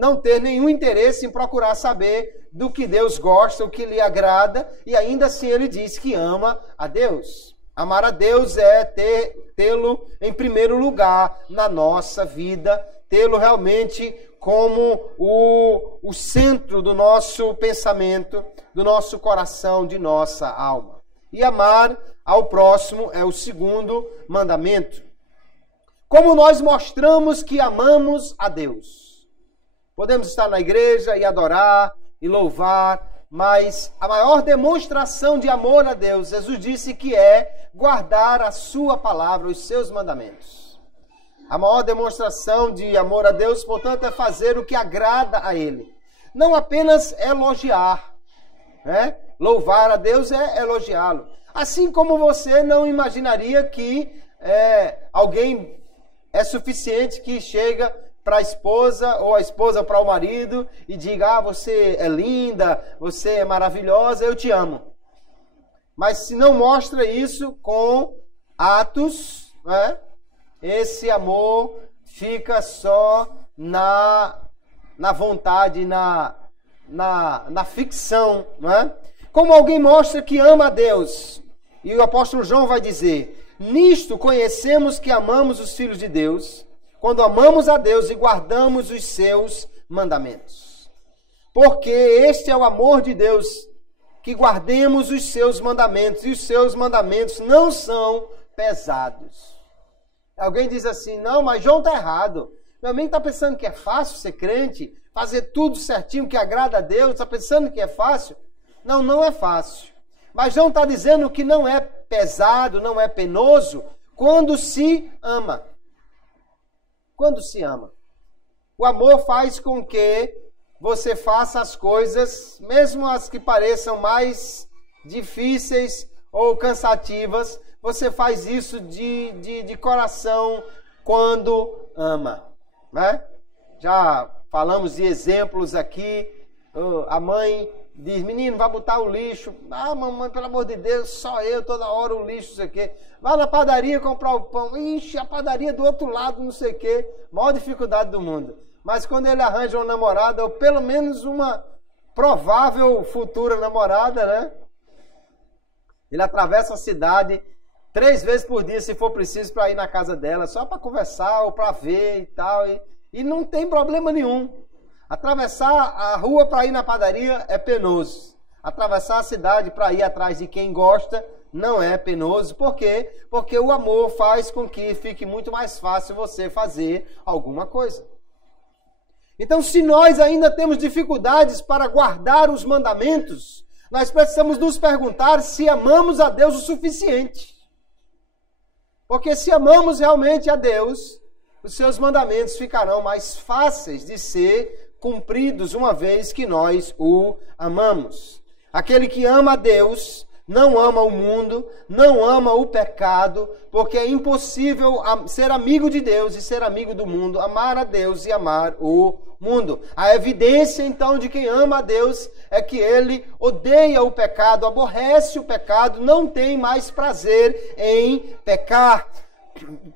não ter nenhum interesse em procurar saber do que Deus gosta, o que lhe agrada, e ainda assim ele diz que ama a Deus. Amar a Deus é tê-lo em primeiro lugar na nossa vida, tê-lo realmente como o centro do nosso pensamento, do nosso coração, de nossa alma. E amar ao próximo é o segundo mandamento. Como nós mostramos que amamos a Deus? Podemos estar na igreja e adorar e louvar, mas a maior demonstração de amor a Deus, Jesus disse que é guardar a sua palavra, os seus mandamentos. A maior demonstração de amor a Deus, portanto, é fazer o que agrada a Ele. Não apenas elogiar, né? Louvar a Deus é elogiá-lo. Assim como você não imaginaria que alguém é suficiente que chega para a esposa ou a esposa para o marido e diga: você é linda, você é maravilhosa, eu te amo. Mas se não mostra isso com atos, né, esse amor fica só na vontade, na ficção, não é? Como alguém mostra que ama a Deus? E o apóstolo João vai dizer: nisto conhecemos que amamos os filhos de Deus, quando amamos a Deus e guardamos os seus mandamentos. Porque este é o amor de Deus, que guardemos os seus mandamentos, e os seus mandamentos não são pesados. Alguém diz assim: não, mas João está errado. Também está pensando que é fácil ser crente, fazer tudo certinho, que agrada a Deus, está pensando que é fácil? Não, não é fácil. Mas João está dizendo que não é pesado, não é penoso, quando se ama. Quando se ama. O amor faz com que você faça as coisas, mesmo as que pareçam mais difíceis ou cansativas, você faz isso de coração quando ama, né? Já falamos de exemplos aqui. A mãe diz: menino, vai botar o lixo. Ah, mamãe, pelo amor de Deus, só eu, toda hora o lixo, não sei o quê. Vai na padaria comprar o pão. Ixi, a padaria do outro lado, não sei o quê. Maior dificuldade do mundo. Mas quando ele arranja uma namorada, ou pelo menos uma provável futura namorada, né? Ele atravessa a cidade 3 vezes por dia, se for preciso, para ir na casa dela, só para conversar ou para ver e tal. E não tem problema nenhum. Atravessar a rua para ir na padaria é penoso. Atravessar a cidade para ir atrás de quem gosta não é penoso. Por quê? Porque o amor faz com que fique muito mais fácil você fazer alguma coisa. Então, se nós ainda temos dificuldades para guardar os mandamentos, nós precisamos nos perguntar se amamos a Deus o suficiente. Porque se amamos realmente a Deus, os seus mandamentos ficarão mais fáceis de ser cumpridos uma vez que nós o amamos. Aquele que ama a Deus não ama o mundo, não ama o pecado, porque é impossível ser amigo de Deus e ser amigo do mundo, amar a Deus e amar o mundo. A evidência, então, de quem ama a Deus é que ele odeia o pecado, aborrece o pecado, não tem mais prazer em pecar.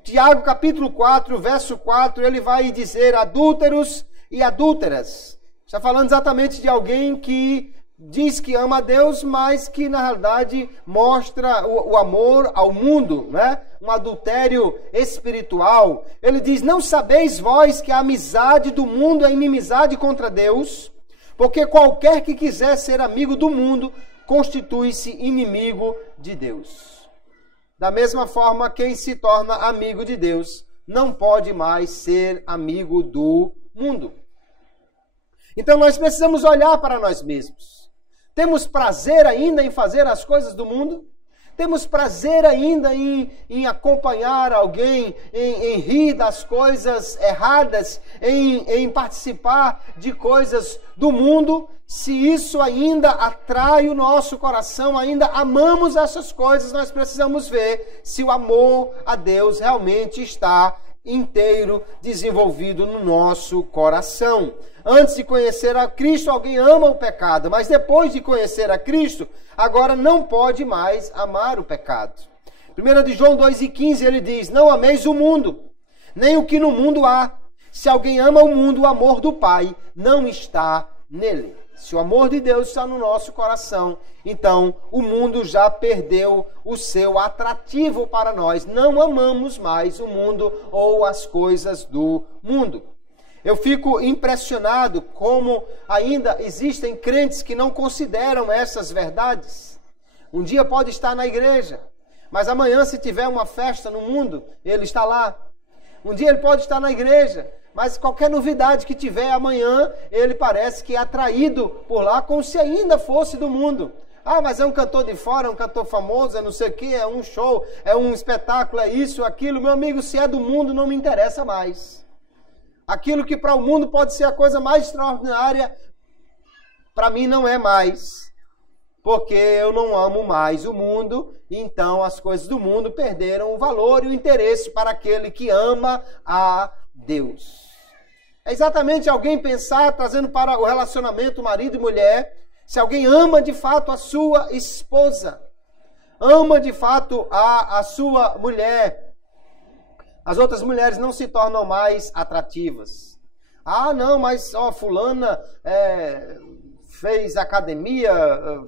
Tiago, capítulo 4, verso 4, ele vai dizer: adúlteros e adúlteras. Está falando exatamente de alguém que diz que ama a Deus, mas que na realidade mostra o amor ao mundo, né? Um adultério espiritual. Ele diz: não sabeis vós que a amizade do mundo é inimizade contra Deus? Porque qualquer que quiser ser amigo do mundo constitui-se inimigo de Deus. Da mesma forma, quem se torna amigo de Deus não pode mais ser amigo do mundo. Então nós precisamos olhar para nós mesmos. Temos prazer ainda em fazer as coisas do mundo? Temos prazer ainda em acompanhar alguém, em rir das coisas erradas, em participar de coisas do mundo? Se isso ainda atrai o nosso coração, ainda amamos essas coisas, nós precisamos ver se o amor a Deus realmente está inteiro, desenvolvido no nosso coração. Antes de conhecer a Cristo, alguém ama o pecado, mas depois de conhecer a Cristo, agora não pode mais amar o pecado. 1 de João 2,15 ele diz: não ameis o mundo, nem o que no mundo há. Se alguém ama o mundo, o amor do Pai não está nele. Se o amor de Deus está no nosso coração, então o mundo já perdeu o seu atrativo para nós. Não amamos mais o mundo ou as coisas do mundo. Eu fico impressionado como ainda existem crentes que não consideram essas verdades. Um dia pode estar na igreja, mas amanhã, se tiver uma festa no mundo, ele está lá. Um dia ele pode estar na igreja, mas qualquer novidade que tiver amanhã, ele parece que é atraído por lá, como se ainda fosse do mundo. Ah, mas é um cantor de fora, é um cantor famoso, é não sei o quê, é um show, é um espetáculo, é isso, aquilo. Meu amigo, se é do mundo, não me interessa mais. Aquilo que para o mundo pode ser a coisa mais extraordinária, para mim não é mais. Porque eu não amo mais o mundo, então as coisas do mundo perderam o valor e o interesse para aquele que ama a Deus. É exatamente alguém pensar, trazendo para o relacionamento marido e mulher, se alguém ama de fato a sua esposa, ama de fato a sua mulher, as outras mulheres não se tornam mais atrativas. Ah, não, mas fulana fez academia,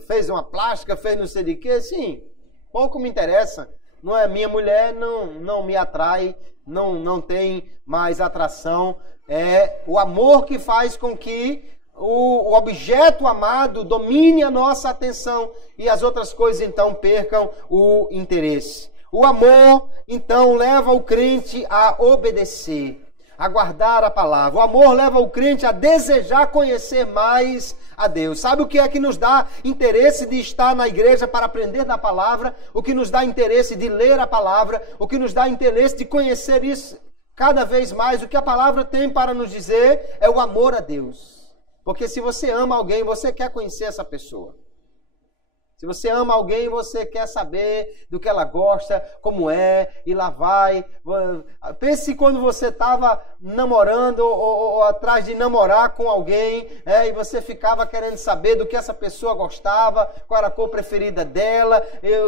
fez uma plástica, fez não sei de quê. Sim, pouco me interessa. Não é minha mulher, não me atrai, não tem mais atração. É o amor que faz com que o objeto amado domine a nossa atenção e as outras coisas então percam o interesse. O amor então leva o crente a obedecer, a guardar a palavra. O amor leva o crente a desejar conhecer mais a Deus. Sabe o que é que nos dá interesse de estar na igreja para aprender da palavra? O que nos dá interesse de ler a palavra? O que nos dá interesse de conhecer isso cada vez mais? O que a palavra tem para nos dizer é o amor a Deus. Porque se você ama alguém, você quer conhecer essa pessoa. Se você ama alguém, você quer saber do que ela gosta, como é, e lá vai. Pense quando você estava namorando ou atrás de namorar com alguém, e você ficava querendo saber do que essa pessoa gostava, qual era a cor preferida dela,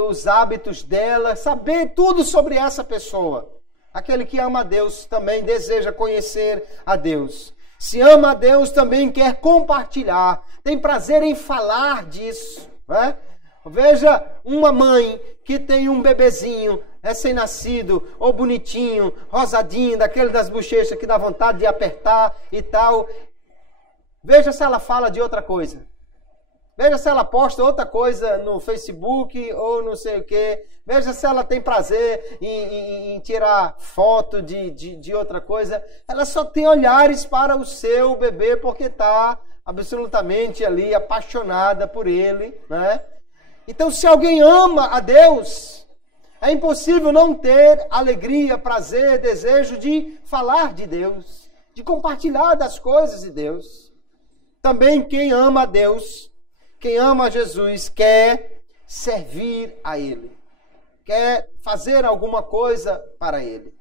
os hábitos dela, saber tudo sobre essa pessoa. Aquele que ama a Deus também deseja conhecer a Deus. Se ama a Deus, também quer compartilhar, tem prazer em falar disso, né? Veja uma mãe que tem um bebezinho recém-nascido, ou bonitinho, rosadinho, daquele das bochechas que dá vontade de apertar e tal. Veja se ela fala de outra coisa. Veja se ela posta outra coisa no Facebook ou não sei o quê. Veja se ela tem prazer em tirar foto de outra coisa. Ela só tem olhares para o seu bebê porque está absolutamente ali apaixonada por ele, né? Então, se alguém ama a Deus, é impossível não ter alegria, prazer, desejo de falar de Deus, de compartilhar das coisas de Deus. Também quem ama a Deus, quem ama a Jesus, quer servir a Ele, quer fazer alguma coisa para Ele.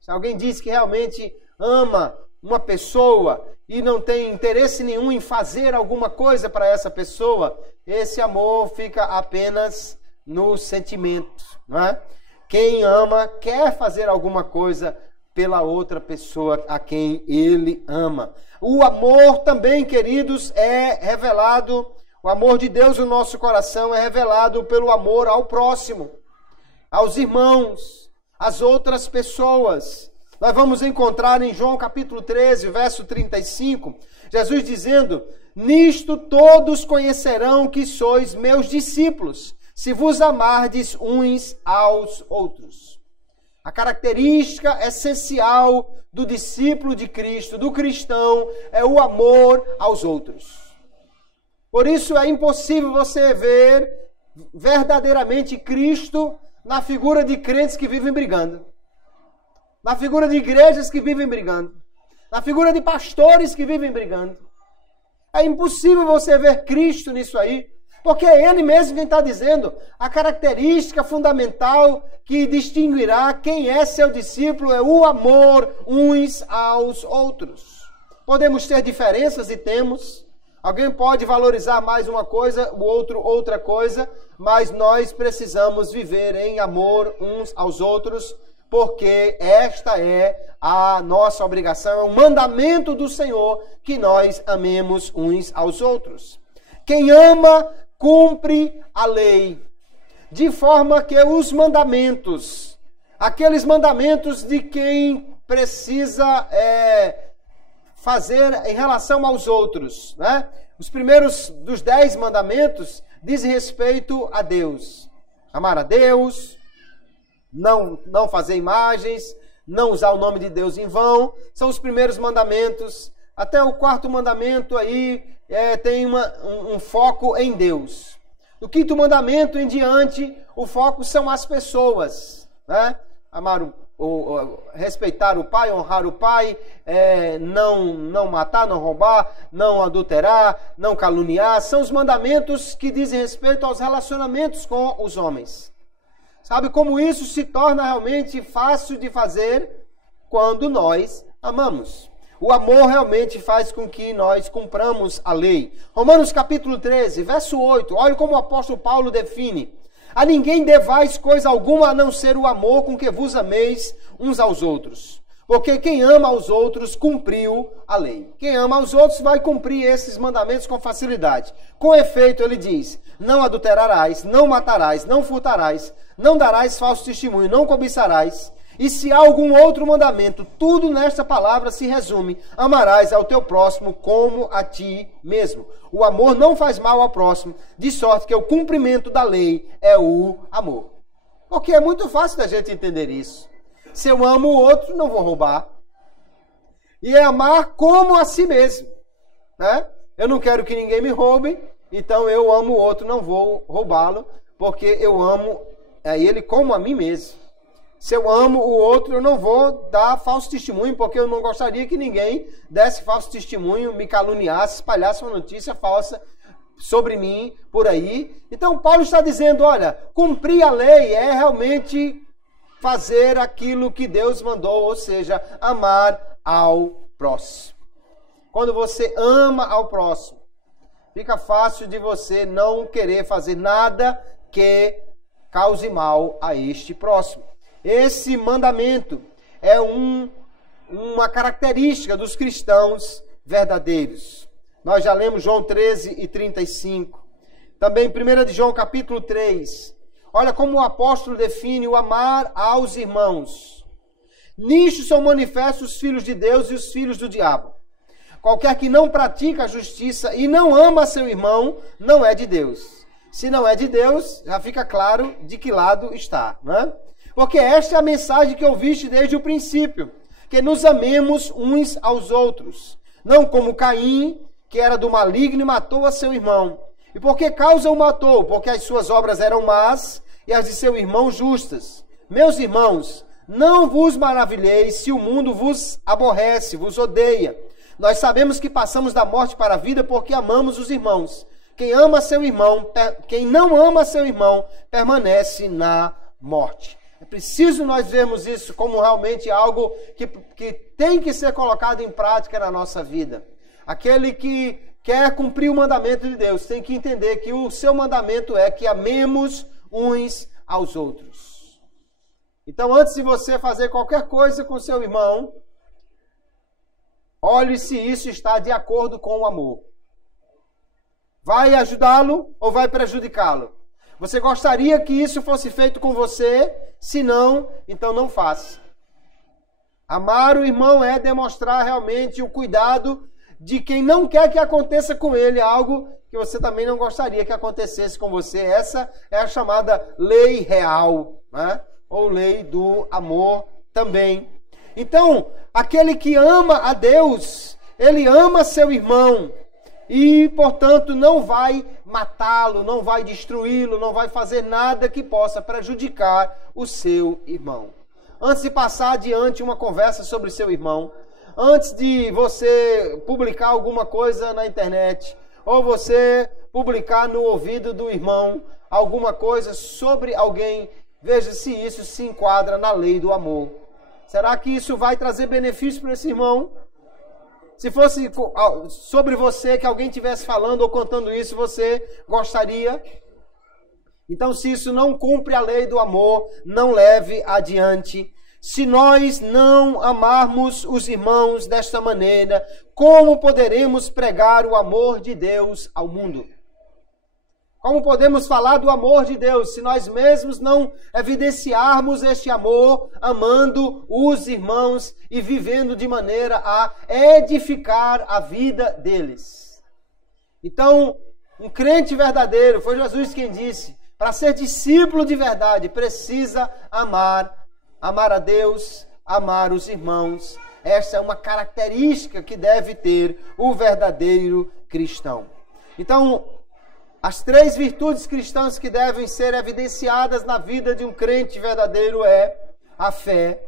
Se alguém diz que realmente ama uma pessoa e não tem interesse nenhum em fazer alguma coisa para essa pessoa, esse amor fica apenas no sentimento, não é? Quem ama quer fazer alguma coisa pela outra pessoa a quem ele ama. O amor também, queridos, é revelado, o amor de Deus no nosso coração é revelado pelo amor ao próximo, aos irmãos, às outras pessoas. Nós vamos encontrar em João capítulo 13, verso 35, Jesus dizendo: nisto todos conhecerão que sois meus discípulos, se vos amardes uns aos outros. A característica essencial do discípulo de Cristo, do cristão, é o amor aos outros. Por isso é impossível você ver verdadeiramente Cristo na figura de crentes que vivem brigando, na figura de igrejas que vivem brigando, na figura de pastores que vivem brigando. É impossível você ver Cristo nisso aí, porque é Ele mesmo quem está dizendo. A característica fundamental que distinguirá quem é seu discípulo é o amor uns aos outros. Podemos ter diferenças e temos. Alguém pode valorizar mais uma coisa, o outro outra coisa, mas nós precisamos viver em amor uns aos outros, porque esta é a nossa obrigação, é um mandamento do Senhor que nós amemos uns aos outros. Quem ama, cumpre a lei, de forma que os mandamentos, aqueles mandamentos de quem precisa fazer em relação aos outros, né? Os primeiros dos 10 mandamentos dizem respeito a Deus. Amar a Deus, não fazer imagens, não usar o nome de Deus em vão, são os primeiros mandamentos. Até o 4º mandamento aí tem um foco em Deus. Do 5º mandamento em diante, o foco são as pessoas, né? Respeitar o pai, honrar o pai, não matar, não roubar, não adulterar, não caluniar. São os mandamentos que dizem respeito aos relacionamentos com os homens. Sabe como isso se torna realmente fácil de fazer? Quando nós amamos. O amor realmente faz com que nós cumpramos a lei. Romanos capítulo 13, verso 8. Olha como o apóstolo Paulo define. A ninguém devais coisa alguma a não ser o amor com que vos ameis uns aos outros. Porque quem ama aos outros cumpriu a lei. Quem ama aos outros vai cumprir esses mandamentos com facilidade. Com efeito, ele diz: não adulterarás, não matarás, não furtarás, não darás falso testemunho, não cobiçarás. E se há algum outro mandamento, tudo nesta palavra se resume: amarás ao teu próximo como a ti mesmo. O amor não faz mal ao próximo, de sorte que o cumprimento da lei é o amor. Porque é muito fácil da gente entender isso. Se eu amo o outro, não vou roubar. E é amar como a si mesmo, né? Eu não quero que ninguém me roube, então eu amo o outro, não vou roubá-lo, porque eu amo ele como a mim mesmo. Se eu amo o outro, eu não vou dar falso testemunho, porque eu não gostaria que ninguém desse falso testemunho, me caluniasse, espalhasse uma notícia falsa sobre mim por aí. Então Paulo está dizendo, olha, cumprir a lei é realmente fazer aquilo que Deus mandou, ou seja, amar ao próximo. Quando você ama ao próximo, fica fácil de você não querer fazer nada que cause mal a este próximo. Esse mandamento é uma característica dos cristãos verdadeiros. Nós já lemos João 13 e 35. Também 1 de João capítulo 3. Olha como o apóstolo define o amar aos irmãos. Nisto são manifestos os filhos de Deus e os filhos do diabo. Qualquer que não pratica a justiça e não ama seu irmão, não é de Deus. Se não é de Deus, já fica claro de que lado está, né? Porque esta é a mensagem que ouviste desde o princípio, que nos amemos uns aos outros. Não como Caim, que era do maligno e matou a seu irmão. E por que causa o matou? Porque as suas obras eram más e as de seu irmão justas. Meus irmãos, não vos maravilheis se o mundo vos aborrece, vos odeia. Nós sabemos que passamos da morte para a vida porque amamos os irmãos. Quem não ama seu irmão, permanece na morte. É preciso nós vermos isso como realmente algo que tem que ser colocado em prática na nossa vida. Aquele que quer cumprir o mandamento de Deus tem que entender que o seu mandamento é que amemos uns aos outros. Então, antes de você fazer qualquer coisa com seu irmão, olhe se isso está de acordo com o amor. Vai ajudá-lo ou vai prejudicá-lo? Você gostaria que isso fosse feito com você? Se não, então não faça. Amar o irmão é demonstrar realmente o cuidado de quem não quer que aconteça com ele algo que você também não gostaria que acontecesse com você. Essa é a chamada lei real, né? Ou lei do amor também. Então, aquele que ama a Deus, ele ama seu irmão. E, portanto, não vai matá-lo, não vai destruí-lo, não vai fazer nada que possa prejudicar o seu irmão. Antes de passar adiante uma conversa sobre seu irmão, antes de você publicar alguma coisa na internet, ou você publicar no ouvido do irmão alguma coisa sobre alguém, veja se isso se enquadra na lei do amor. Será que isso vai trazer benefício para esse irmão? Se fosse sobre você que alguém estivesse falando ou contando isso, você gostaria? Então, se isso não cumpre a lei do amor, não leve adiante. Se nós não amarmos os irmãos desta maneira, como poderemos pregar o amor de Deus ao mundo? Como podemos falar do amor de Deus se nós mesmos não evidenciarmos este amor, amando os irmãos e vivendo de maneira a edificar a vida deles? Então, um crente verdadeiro, foi Jesus quem disse, para ser discípulo de verdade, precisa amar a Deus, amar os irmãos. Essa é uma característica que deve ter o verdadeiro cristão. Então, as 3 virtudes cristãs que devem ser evidenciadas na vida de um crente verdadeiro é a fé,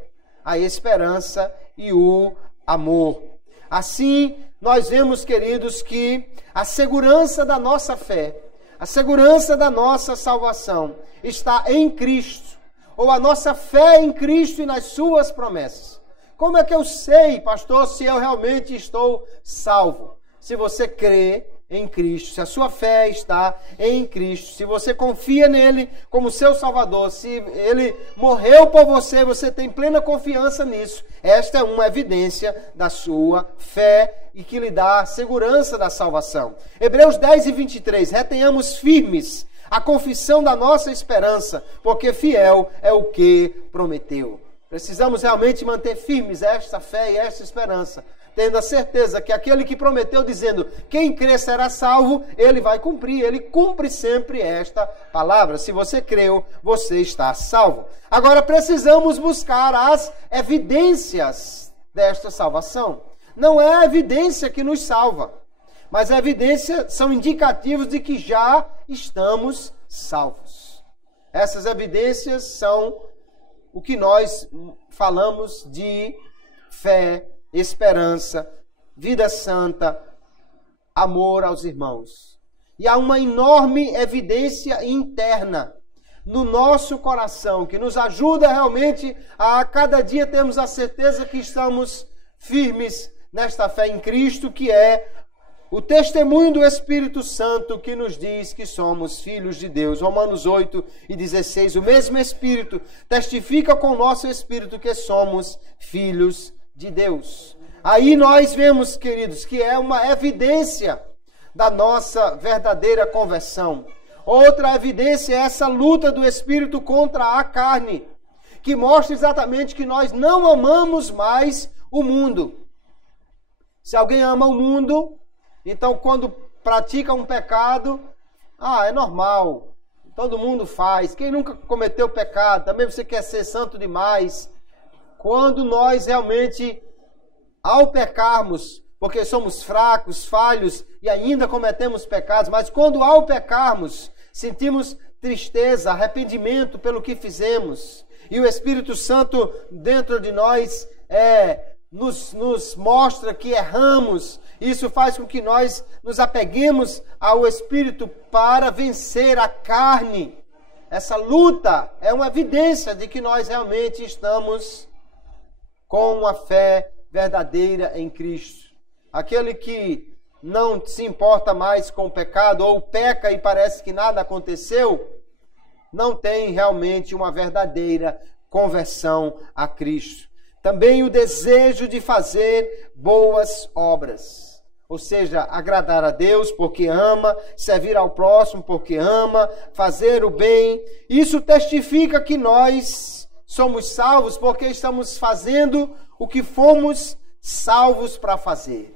a esperança e o amor. Assim, nós vemos, queridos, que a segurança da nossa fé, a segurança da nossa salvação está em Cristo, ou a nossa fé em Cristo e nas suas promessas. Como é que eu sei, pastor, se eu realmente estou salvo? Se você crê em Cristo, se a sua fé está em Cristo, se você confia nele como seu Salvador, se ele morreu por você, você tem plena confiança nisso. Esta é uma evidência da sua fé e que lhe dá a segurança da salvação. Hebreus 10 e 23, retenhamos firmes a confissão da nossa esperança, porque fiel é o que prometeu. Precisamos realmente manter firmes esta fé e esta esperança, tendo a certeza que aquele que prometeu, dizendo, quem crê será salvo, ele vai cumprir, ele cumpre sempre esta palavra. Se você creu, você está salvo. Agora precisamos buscar as evidências desta salvação. Não é a evidência que nos salva, mas a evidência são indicativos de que já estamos salvos. Essas evidências são o que nós falamos de fé, esperança, vida santa, amor aos irmãos. E há uma enorme evidência interna no nosso coração que nos ajuda realmente a cada dia termos a certeza que estamos firmes nesta fé em Cristo, que é o testemunho do Espírito Santo que nos diz que somos filhos de Deus. Romanos 8 e 16, o mesmo Espírito testifica com o nosso Espírito que somos filhos de Deus. Aí nós vemos, queridos, que é uma evidência da nossa verdadeira conversão. Outra evidência é essa luta do Espírito contra a carne, que mostra exatamente que nós não amamos mais o mundo. Se alguém ama o mundo, então quando pratica um pecado, é normal, todo mundo faz. Quem nunca cometeu pecado, também você quer ser santo demais. Quando nós realmente, ao pecarmos, porque somos fracos, falhos e ainda cometemos pecados, mas quando ao pecarmos, sentimos tristeza, arrependimento pelo que fizemos, e o Espírito Santo dentro de nós nos mostra que erramos. Isso faz com que nós nos apeguemos ao Espírito para vencer a carne. Essa luta é uma evidência de que nós realmente estamos com uma fé verdadeira em Cristo. Aquele que não se importa mais com o pecado, ou peca e parece que nada aconteceu, não tem realmente uma verdadeira conversão a Cristo. Também o desejo de fazer boas obras, ou seja, agradar a Deus porque ama, servir ao próximo porque ama, fazer o bem. Isso testifica que nós somos salvos porque estamos fazendo o que fomos salvos para fazer.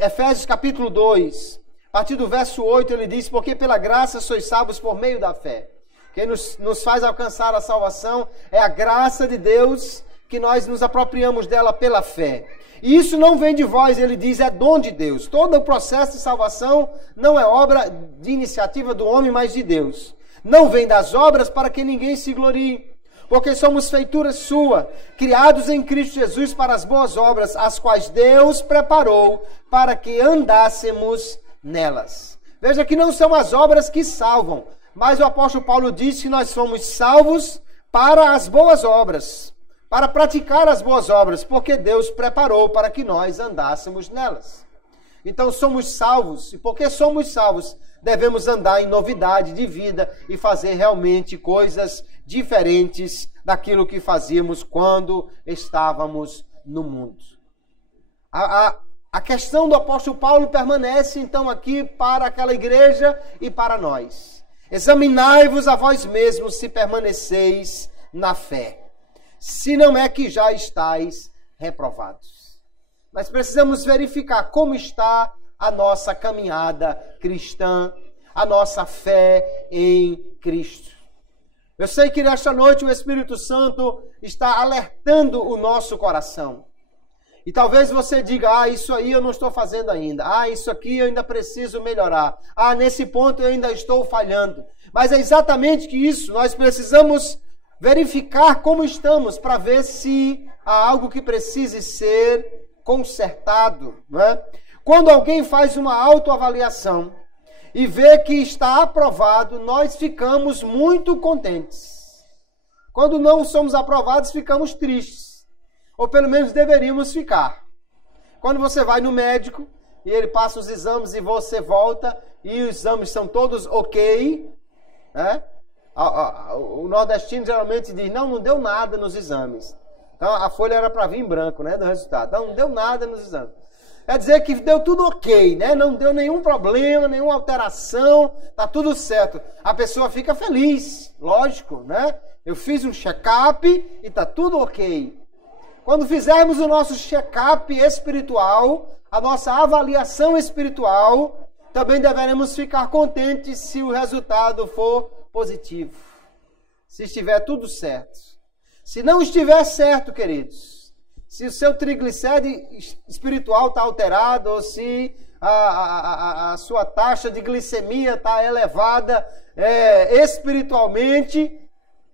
Efésios capítulo 2, a partir do verso 8, ele diz, porque pela graça sois salvos por meio da fé. Quem nos faz alcançar a salvação é a graça de Deus, que nós nos apropriamos dela pela fé. E isso não vem de vós, ele diz, é dom de Deus. Todo o processo de salvação não é obra de iniciativa do homem, mas de Deus. Não vem das obras para que ninguém se glorie, porque somos feitura sua, criados em Cristo Jesus para as boas obras, as quais Deus preparou para que andássemos nelas. Veja que não são as obras que salvam, mas o apóstolo Paulo diz que nós somos salvos para as boas obras, para praticar as boas obras, porque Deus preparou para que nós andássemos nelas. Então somos salvos, e porque somos salvos, devemos andar em novidade de vida e fazer realmente coisas diferentes daquilo que fazíamos quando estávamos no mundo. A questão do apóstolo Paulo permanece então aqui para aquela igreja e para nós. Examinai-vos a vós mesmos se permaneceis na fé, se não é que já estáis reprovados. Nós precisamos verificar como está a nossa caminhada cristã, a nossa fé em Cristo. Eu sei que nesta noite o Espírito Santo está alertando o nosso coração. E talvez você diga, isso aí eu não estou fazendo ainda. Isso aqui eu ainda preciso melhorar. Nesse ponto eu ainda estou falhando. Mas é exatamente que isso, nós precisamos verificar como estamos para ver se há algo que precise ser consertado. Não é? Quando alguém faz uma autoavaliação e vê que está aprovado, nós ficamos muito contentes. Quando não somos aprovados, ficamos tristes. Ou pelo menos deveríamos ficar. Quando você vai no médico e ele passa os exames e você volta e os exames são todos ok, né? O nordestino geralmente diz, não deu nada nos exames. Então a folha era para vir em branco, né, do resultado. Não deu nada nos exames. Quer dizer que deu tudo ok, né? Não deu nenhum problema, nenhuma alteração, tá tudo certo. A pessoa fica feliz, lógico, né? Eu fiz um check-up e tá tudo ok. Quando fizermos o nosso check-up espiritual, a nossa avaliação espiritual, também deveremos ficar contentes se o resultado for positivo. Se estiver tudo certo. Se não estiver certo, queridos, se o seu triglicéride espiritual está alterado, ou se a sua taxa de glicemia está elevada espiritualmente,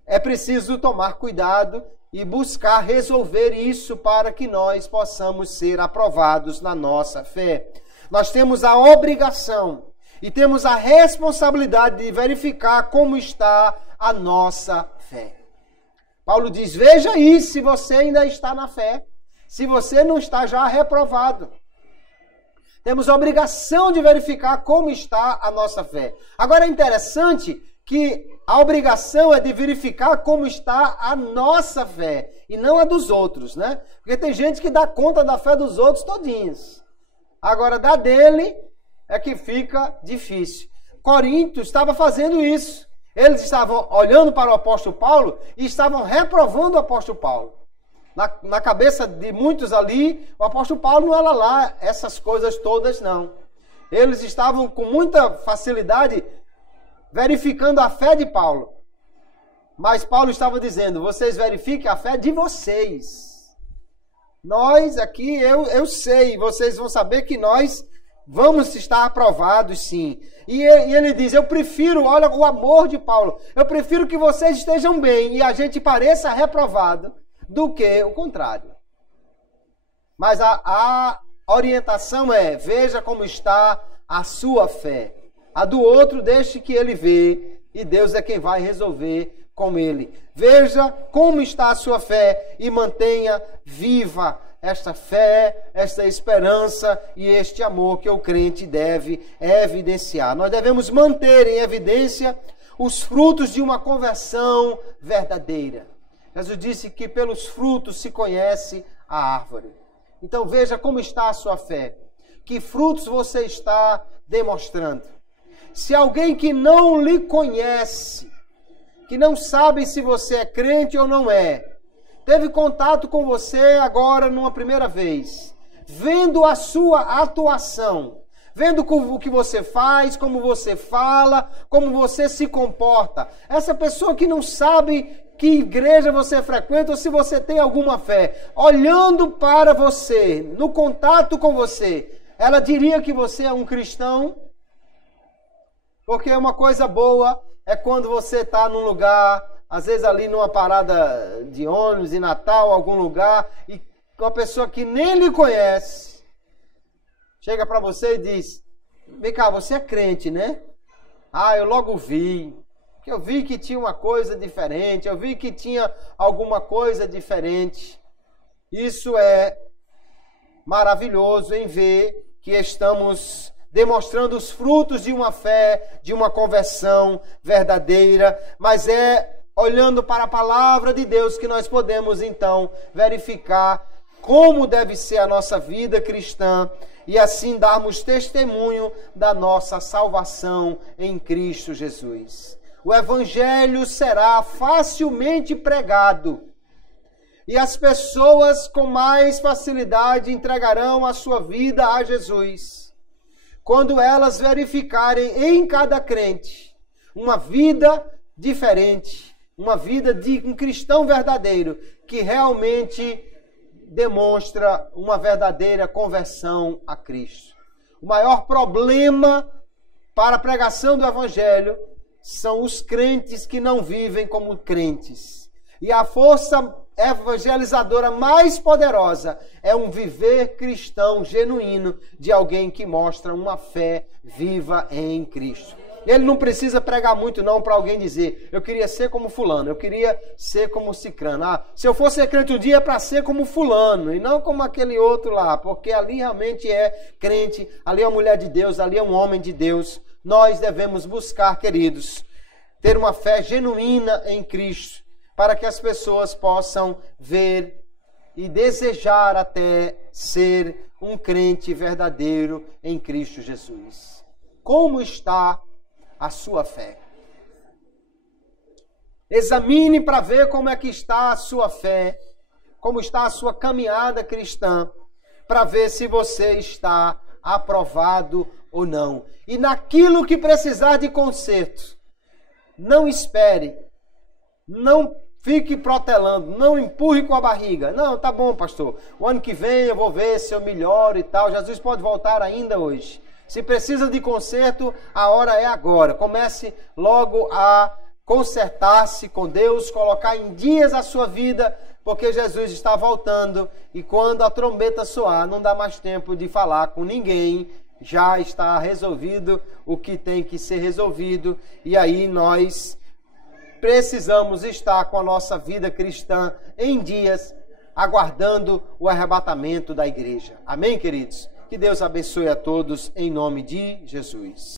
é preciso tomar cuidado e buscar resolver isso para que nós possamos ser aprovados na nossa fé. Nós temos a obrigação e temos a responsabilidade de verificar como está a nossa fé. Paulo diz, veja aí se você ainda está na fé, se você não está já reprovado. Temos a obrigação de verificar como está a nossa fé. Agora é interessante que a obrigação é de verificar como está a nossa fé e não a dos outros, né? Porque tem gente que dá conta da fé dos outros todinhos. Agora, da dele é que fica difícil. Corinto estava fazendo isso. Eles estavam olhando para o apóstolo Paulo e estavam reprovando o apóstolo Paulo. Na cabeça de muitos ali, o apóstolo Paulo não era lá essas coisas todas, não. Eles estavam com muita facilidade verificando a fé de Paulo. Mas Paulo estava dizendo, vocês verifiquem a fé de vocês. Nós aqui, eu sei, vocês vão saber que nós vamos estar aprovados sim. E ele diz, eu prefiro, olha o amor de Paulo, eu prefiro que vocês estejam bem e a gente pareça reprovado do que o contrário. Mas a orientação é, veja como está a sua fé. A do outro, deixe que ele vê, e Deus é quem vai resolver com ele. Veja como está a sua fé e mantenha viva esta fé, esta esperança e este amor que o crente deve evidenciar. Nós devemos manter em evidência os frutos de uma conversão verdadeira. Jesus disse que pelos frutos se conhece a árvore. Então veja como está a sua fé. Que frutos você está demonstrando. Se alguém que não lhe conhece, que não sabe se você é crente ou não é, teve contato com você agora numa primeira vez, vendo a sua atuação, vendo o que você faz, como você fala, como você se comporta, essa pessoa que não sabe que igreja você frequenta ou se você tem alguma fé, olhando para você, no contato com você, ela diria que você é um cristão? Porque uma coisa boa é quando você está num lugar, às vezes ali numa parada de ônibus, em Natal, algum lugar, e uma pessoa que nem lhe conhece, chega para você e diz, vem cá, você é crente, né? Eu logo vi. Eu vi que tinha uma coisa diferente, eu vi que tinha alguma coisa diferente. Isso é maravilhoso em ver que estamos demonstrando os frutos de uma fé, de uma conversão verdadeira, mas é olhando para a palavra de Deus que nós podemos então verificar como deve ser a nossa vida cristã e assim darmos testemunho da nossa salvação em Cristo Jesus. O Evangelho será facilmente pregado e as pessoas com mais facilidade entregarão a sua vida a Jesus quando elas verificarem em cada crente uma vida diferente, uma vida de um cristão verdadeiro que realmente demonstra uma verdadeira conversão a Cristo. O maior problema para a pregação do Evangelho são os crentes que não vivem como crentes. E a força evangelizadora mais poderosa é um viver cristão genuíno de alguém que mostra uma fé viva em Cristo. Ele não precisa pregar muito não para alguém dizer, eu queria ser como fulano, eu queria ser como cicrano. Se eu fosse crente um dia é para ser como fulano e não como aquele outro lá, porque ali realmente é crente, ali é uma mulher de Deus, ali é um homem de Deus. Nós devemos buscar, queridos, ter uma fé genuína em Cristo, para que as pessoas possam ver e desejar até ser um crente verdadeiro em Cristo Jesus. Como está a sua fé? Examine para ver como é que está a sua fé, como está a sua caminhada cristã, para ver se você está aprovado ou não. E naquilo que precisar de conserto, não espere, não fique protelando, não empurre com a barriga. Não, tá bom, pastor, o ano que vem eu vou ver se eu melhoro e tal. Jesus pode voltar ainda hoje. Se precisa de conserto, a hora é agora. Comece logo a consertar-se com Deus, colocar em dias a sua vida, porque Jesus está voltando e quando a trombeta soar, não dá mais tempo de falar com ninguém. Já está resolvido o que tem que ser resolvido e aí nós precisamos estar com a nossa vida cristã em dias, aguardando o arrebatamento da igreja. Amém, queridos? Que Deus abençoe a todos em nome de Jesus.